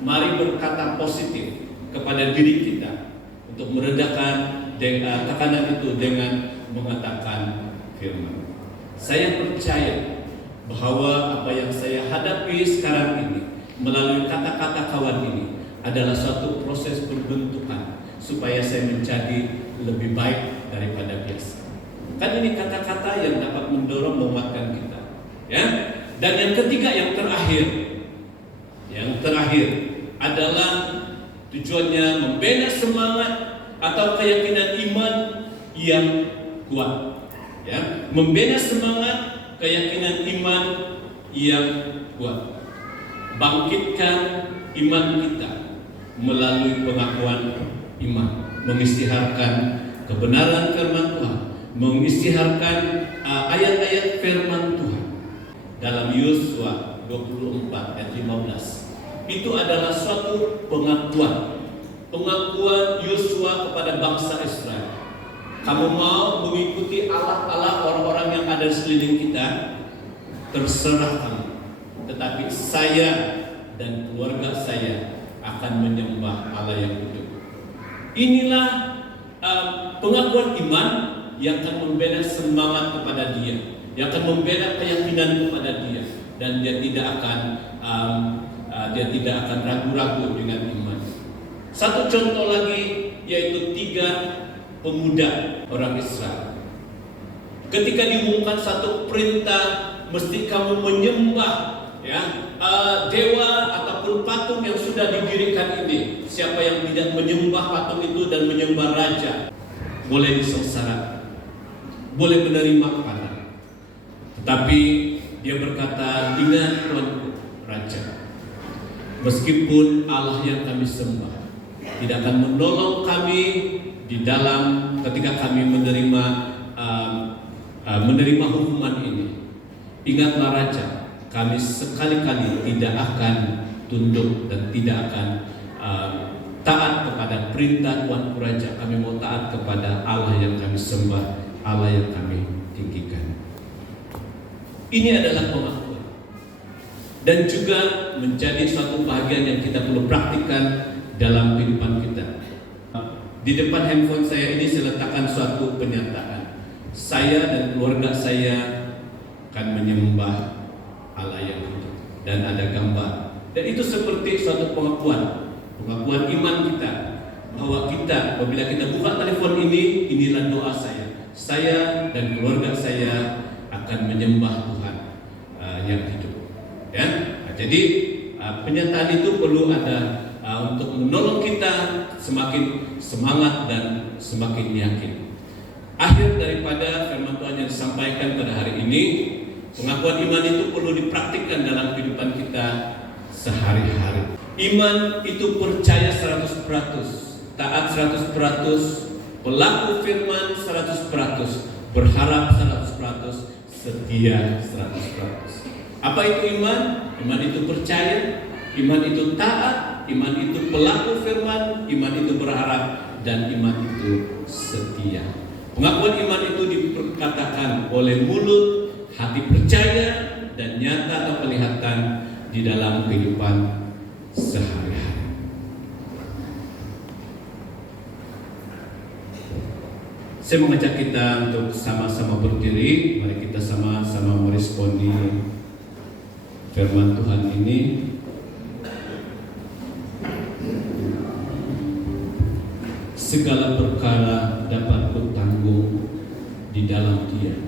mari berkata positif kepada diri kita untuk meredakan tekanan itu dengan mengatakan firman. Saya percaya bahwa apa yang saya hadapi sekarang ini melalui kata-kata kawan ini adalah suatu proses pembentukan supaya saya menjadi lebih baik daripada biasa. Kan ini kata-kata yang dapat mendorong, menguatkan kita. Ya. Dan yang ketiga, yang terakhir adalah tujuannya membina semangat atau keyakinan iman yang kuat. Ya. Membina semangat, keyakinan iman yang kuat. Bangkitkan iman kita melalui pengakuan iman, mengisytiharkan kebenaran firman Tuhan, mengisytiharkan ayat-ayat firman Tuhan. Dalam Yosua 24 ayat 15, itu adalah suatu pengakuan Yosua kepada bangsa Israel. Kamu mau mengikuti Allah-Allah orang-orang yang ada di sekeliling kita, terserah kamu. Tetapi saya dan keluarga saya akan menyembah Allah yang hidup. Inilah pengakuan iman yang akan membina semangat kepada dia, yang akan membina keyakinan kepada dia, dan dia tidak akan ragu-ragu dengan iman. Satu contoh lagi yaitu 3 pemuda orang Israel. Ketika diumumkan satu perintah, mesti kamu menyembah dewa ataupun patung yang sudah didirikan ini. Siapa yang tidak menyembah patung itu dan menyembah raja, boleh disengsara, boleh menerima panah. Tetapi dia berkata, ingat Tuanku Raja, meskipun Allah yang kami sembah tidak akan menolong kami di dalam ketika kami menerima hukuman ini, ingatlah Raja, kami sekali-kali tidak akan tunduk dan tidak akan taat kepada perintah Tuanku Raja. Kami mau taat kepada Allah yang kami sembah, Allah yang kami tinggikan. Ini adalah pengakuan dan juga menjadi suatu bahagian yang kita perlu praktikkan dalam kehidupan kita. Di depan handphone saya ini saya letakkan suatu pernyataan. Saya dan keluarga saya akan menyembah Allah yang hidup, dan ada gambar. Dan itu seperti suatu pengakuan iman kita, bahwa kita apabila kita buka telepon ini, inilah doa saya. Saya dan keluarga saya akan menyembah Tuhan yang hidup. Ya, nah, jadi pernyataan itu perlu ada untuk menolong kita semakin semangat dan semakin yakin. Akhir daripada firman Tuhan yang disampaikan pada hari ini, pengakuan iman itu perlu dipraktikkan dalam kehidupan kita sehari-hari. Iman itu percaya 100%, taat 100%, pelaku firman 100%, berharap 100%, setia 100%. Apa itu iman? Iman itu percaya, iman itu taat, iman itu pelaku firman, iman itu berharap, dan iman itu setia. Pengakuan iman itu diperkatakan oleh mulut, hati percaya, dan nyata atau kelihatan di dalam kehidupan sehari-hari. Saya mengajak kita untuk sama-sama berdiri. Mari kita sama-sama meresponi firman Tuhan ini. Segala perkara dapat kutanggung di dalam Dia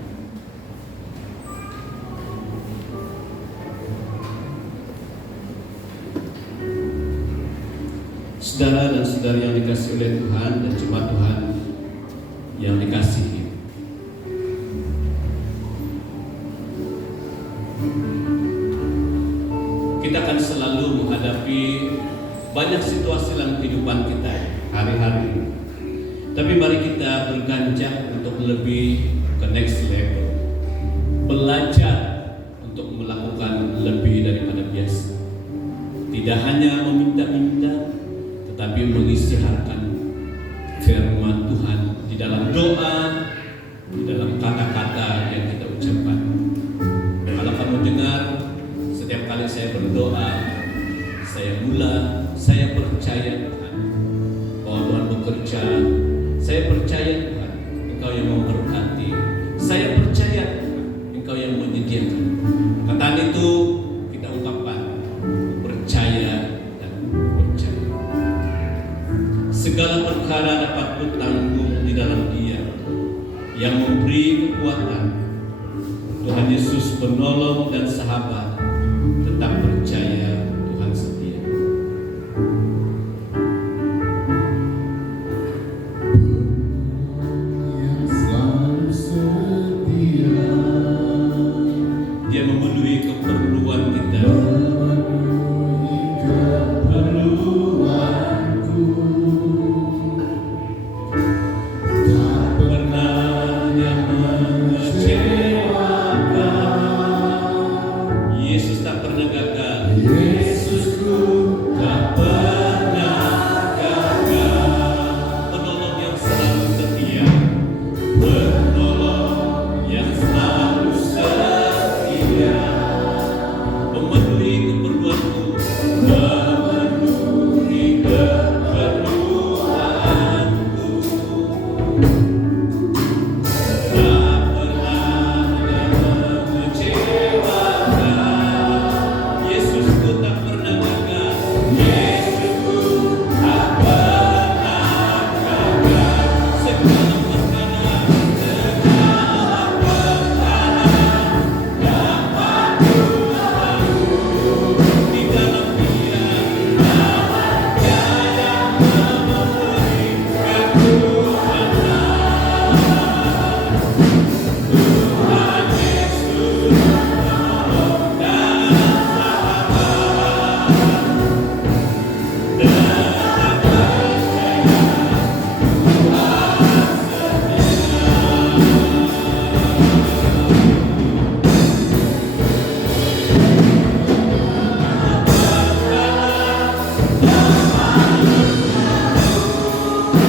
Saudara dan saudari yang dikasihi oleh Tuhan dan jemaat Tuhan yang dikasihi, kita akan selalu menghadapi banyak situasi dalam kehidupan kita hari-hari ini. Tapi mari kita berganjak untuk lebih ke next level, belajar untuk melakukan lebih daripada biasa. Tidak hanya meminta-minta, tetapi mengisytiharkan firman Tuhan di dalam doa, di dalam kata-kata yang kita ucapkan. Kalau kamu dengar, setiap kali saya berdoa, saya percaya Tuhan bahwa Tuhan bekerja. Saya percaya Tuhan, Engkau yang memberkati. Saya percaya Tuhan, Engkau yang menyediakan. Kataan itu kita ungkapkan, percaya dan percaya. Segala perkara dapat bertanggung di dalam Dia yang memberi kekuatan. Tuhan Yesus penolong dan sahabat, tetap percaya Tuhan setia. Yang selalu setia, Dia memenuhi keperluan kita. memenuhi keperluanku. Tak Pernah yang mengecewakan. Yesus tak pernah gagal. Yesusku Tak pernah gagal. Penolong yang selalu setia. Penolong yang selalu setia. Memenuhi keperluanku. Memenuhi keperluanku. Tak pernah yang mengecewakan. Yesusku tak pernah gagal. Yesusku tak pernah gagal. Segala perkara dapat Tuhan di dalam Dia. Dia yang memberi kekuatan. Tuhan Yesus penolong dan sahabat. Tetap percaya Tuhan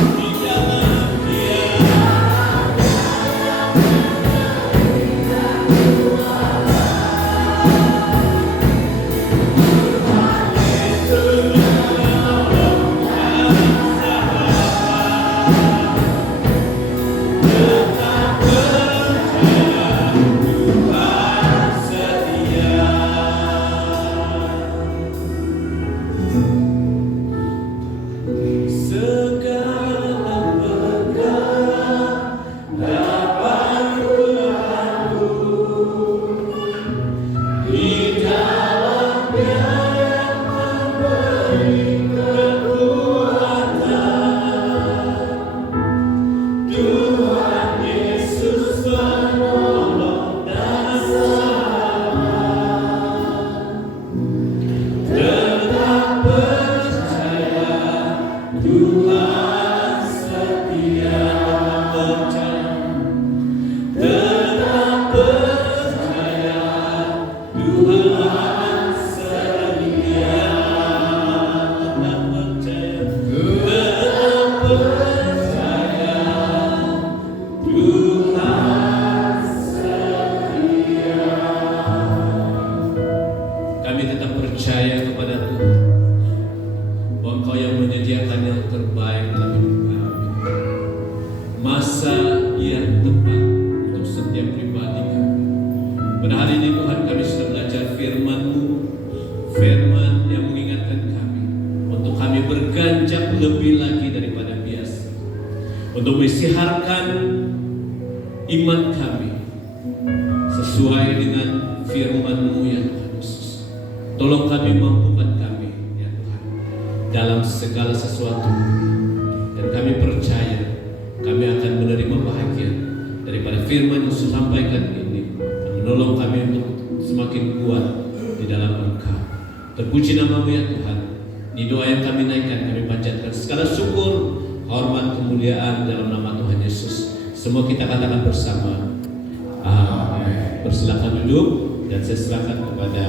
di dalam Dia. Segala perkara dapat di dalam Dia yang memberi kekuatan. Tuhan Yesus penolong dan sahabat. Tetap percaya Tuhan setia. Percaya. Tetap percaya Tuhan setia. Tetap percaya. Tetap percaya Tuhan setia. Kami tetap percaya kepada Tuhan bahwa Engkau yang menyediakan yang terbaik dalam hidup kami. Masa yang tepat untuk setiap pribadi kami. Pada hari ini Tuhan, kami sudah belajar firman-Mu, firman yang mengingatkan kami untuk kami berganjak lebih lagi daripada biasa, untuk mengisytiharkan iman kami sesuai dengan firman-Mu ya Tuhan Yesus. Tolong kami, mampukan kami ya Tuhan, dalam segala sesuatu. Dan kami percaya kami akan menerima bahagia daripada firman yang Yesus sampaikan ini, menolong kami untuk semakin kuat di dalam Engkau. Terpuji nama-Mu ya Tuhan. Di doa yang kami naikkan, kami panjatkan segala syukur, hormat, kemuliaan dalam nama Tuhan Yesus. Semua kita katakan bersama. Amin. Persilakan duduk dan saya serahkan kepada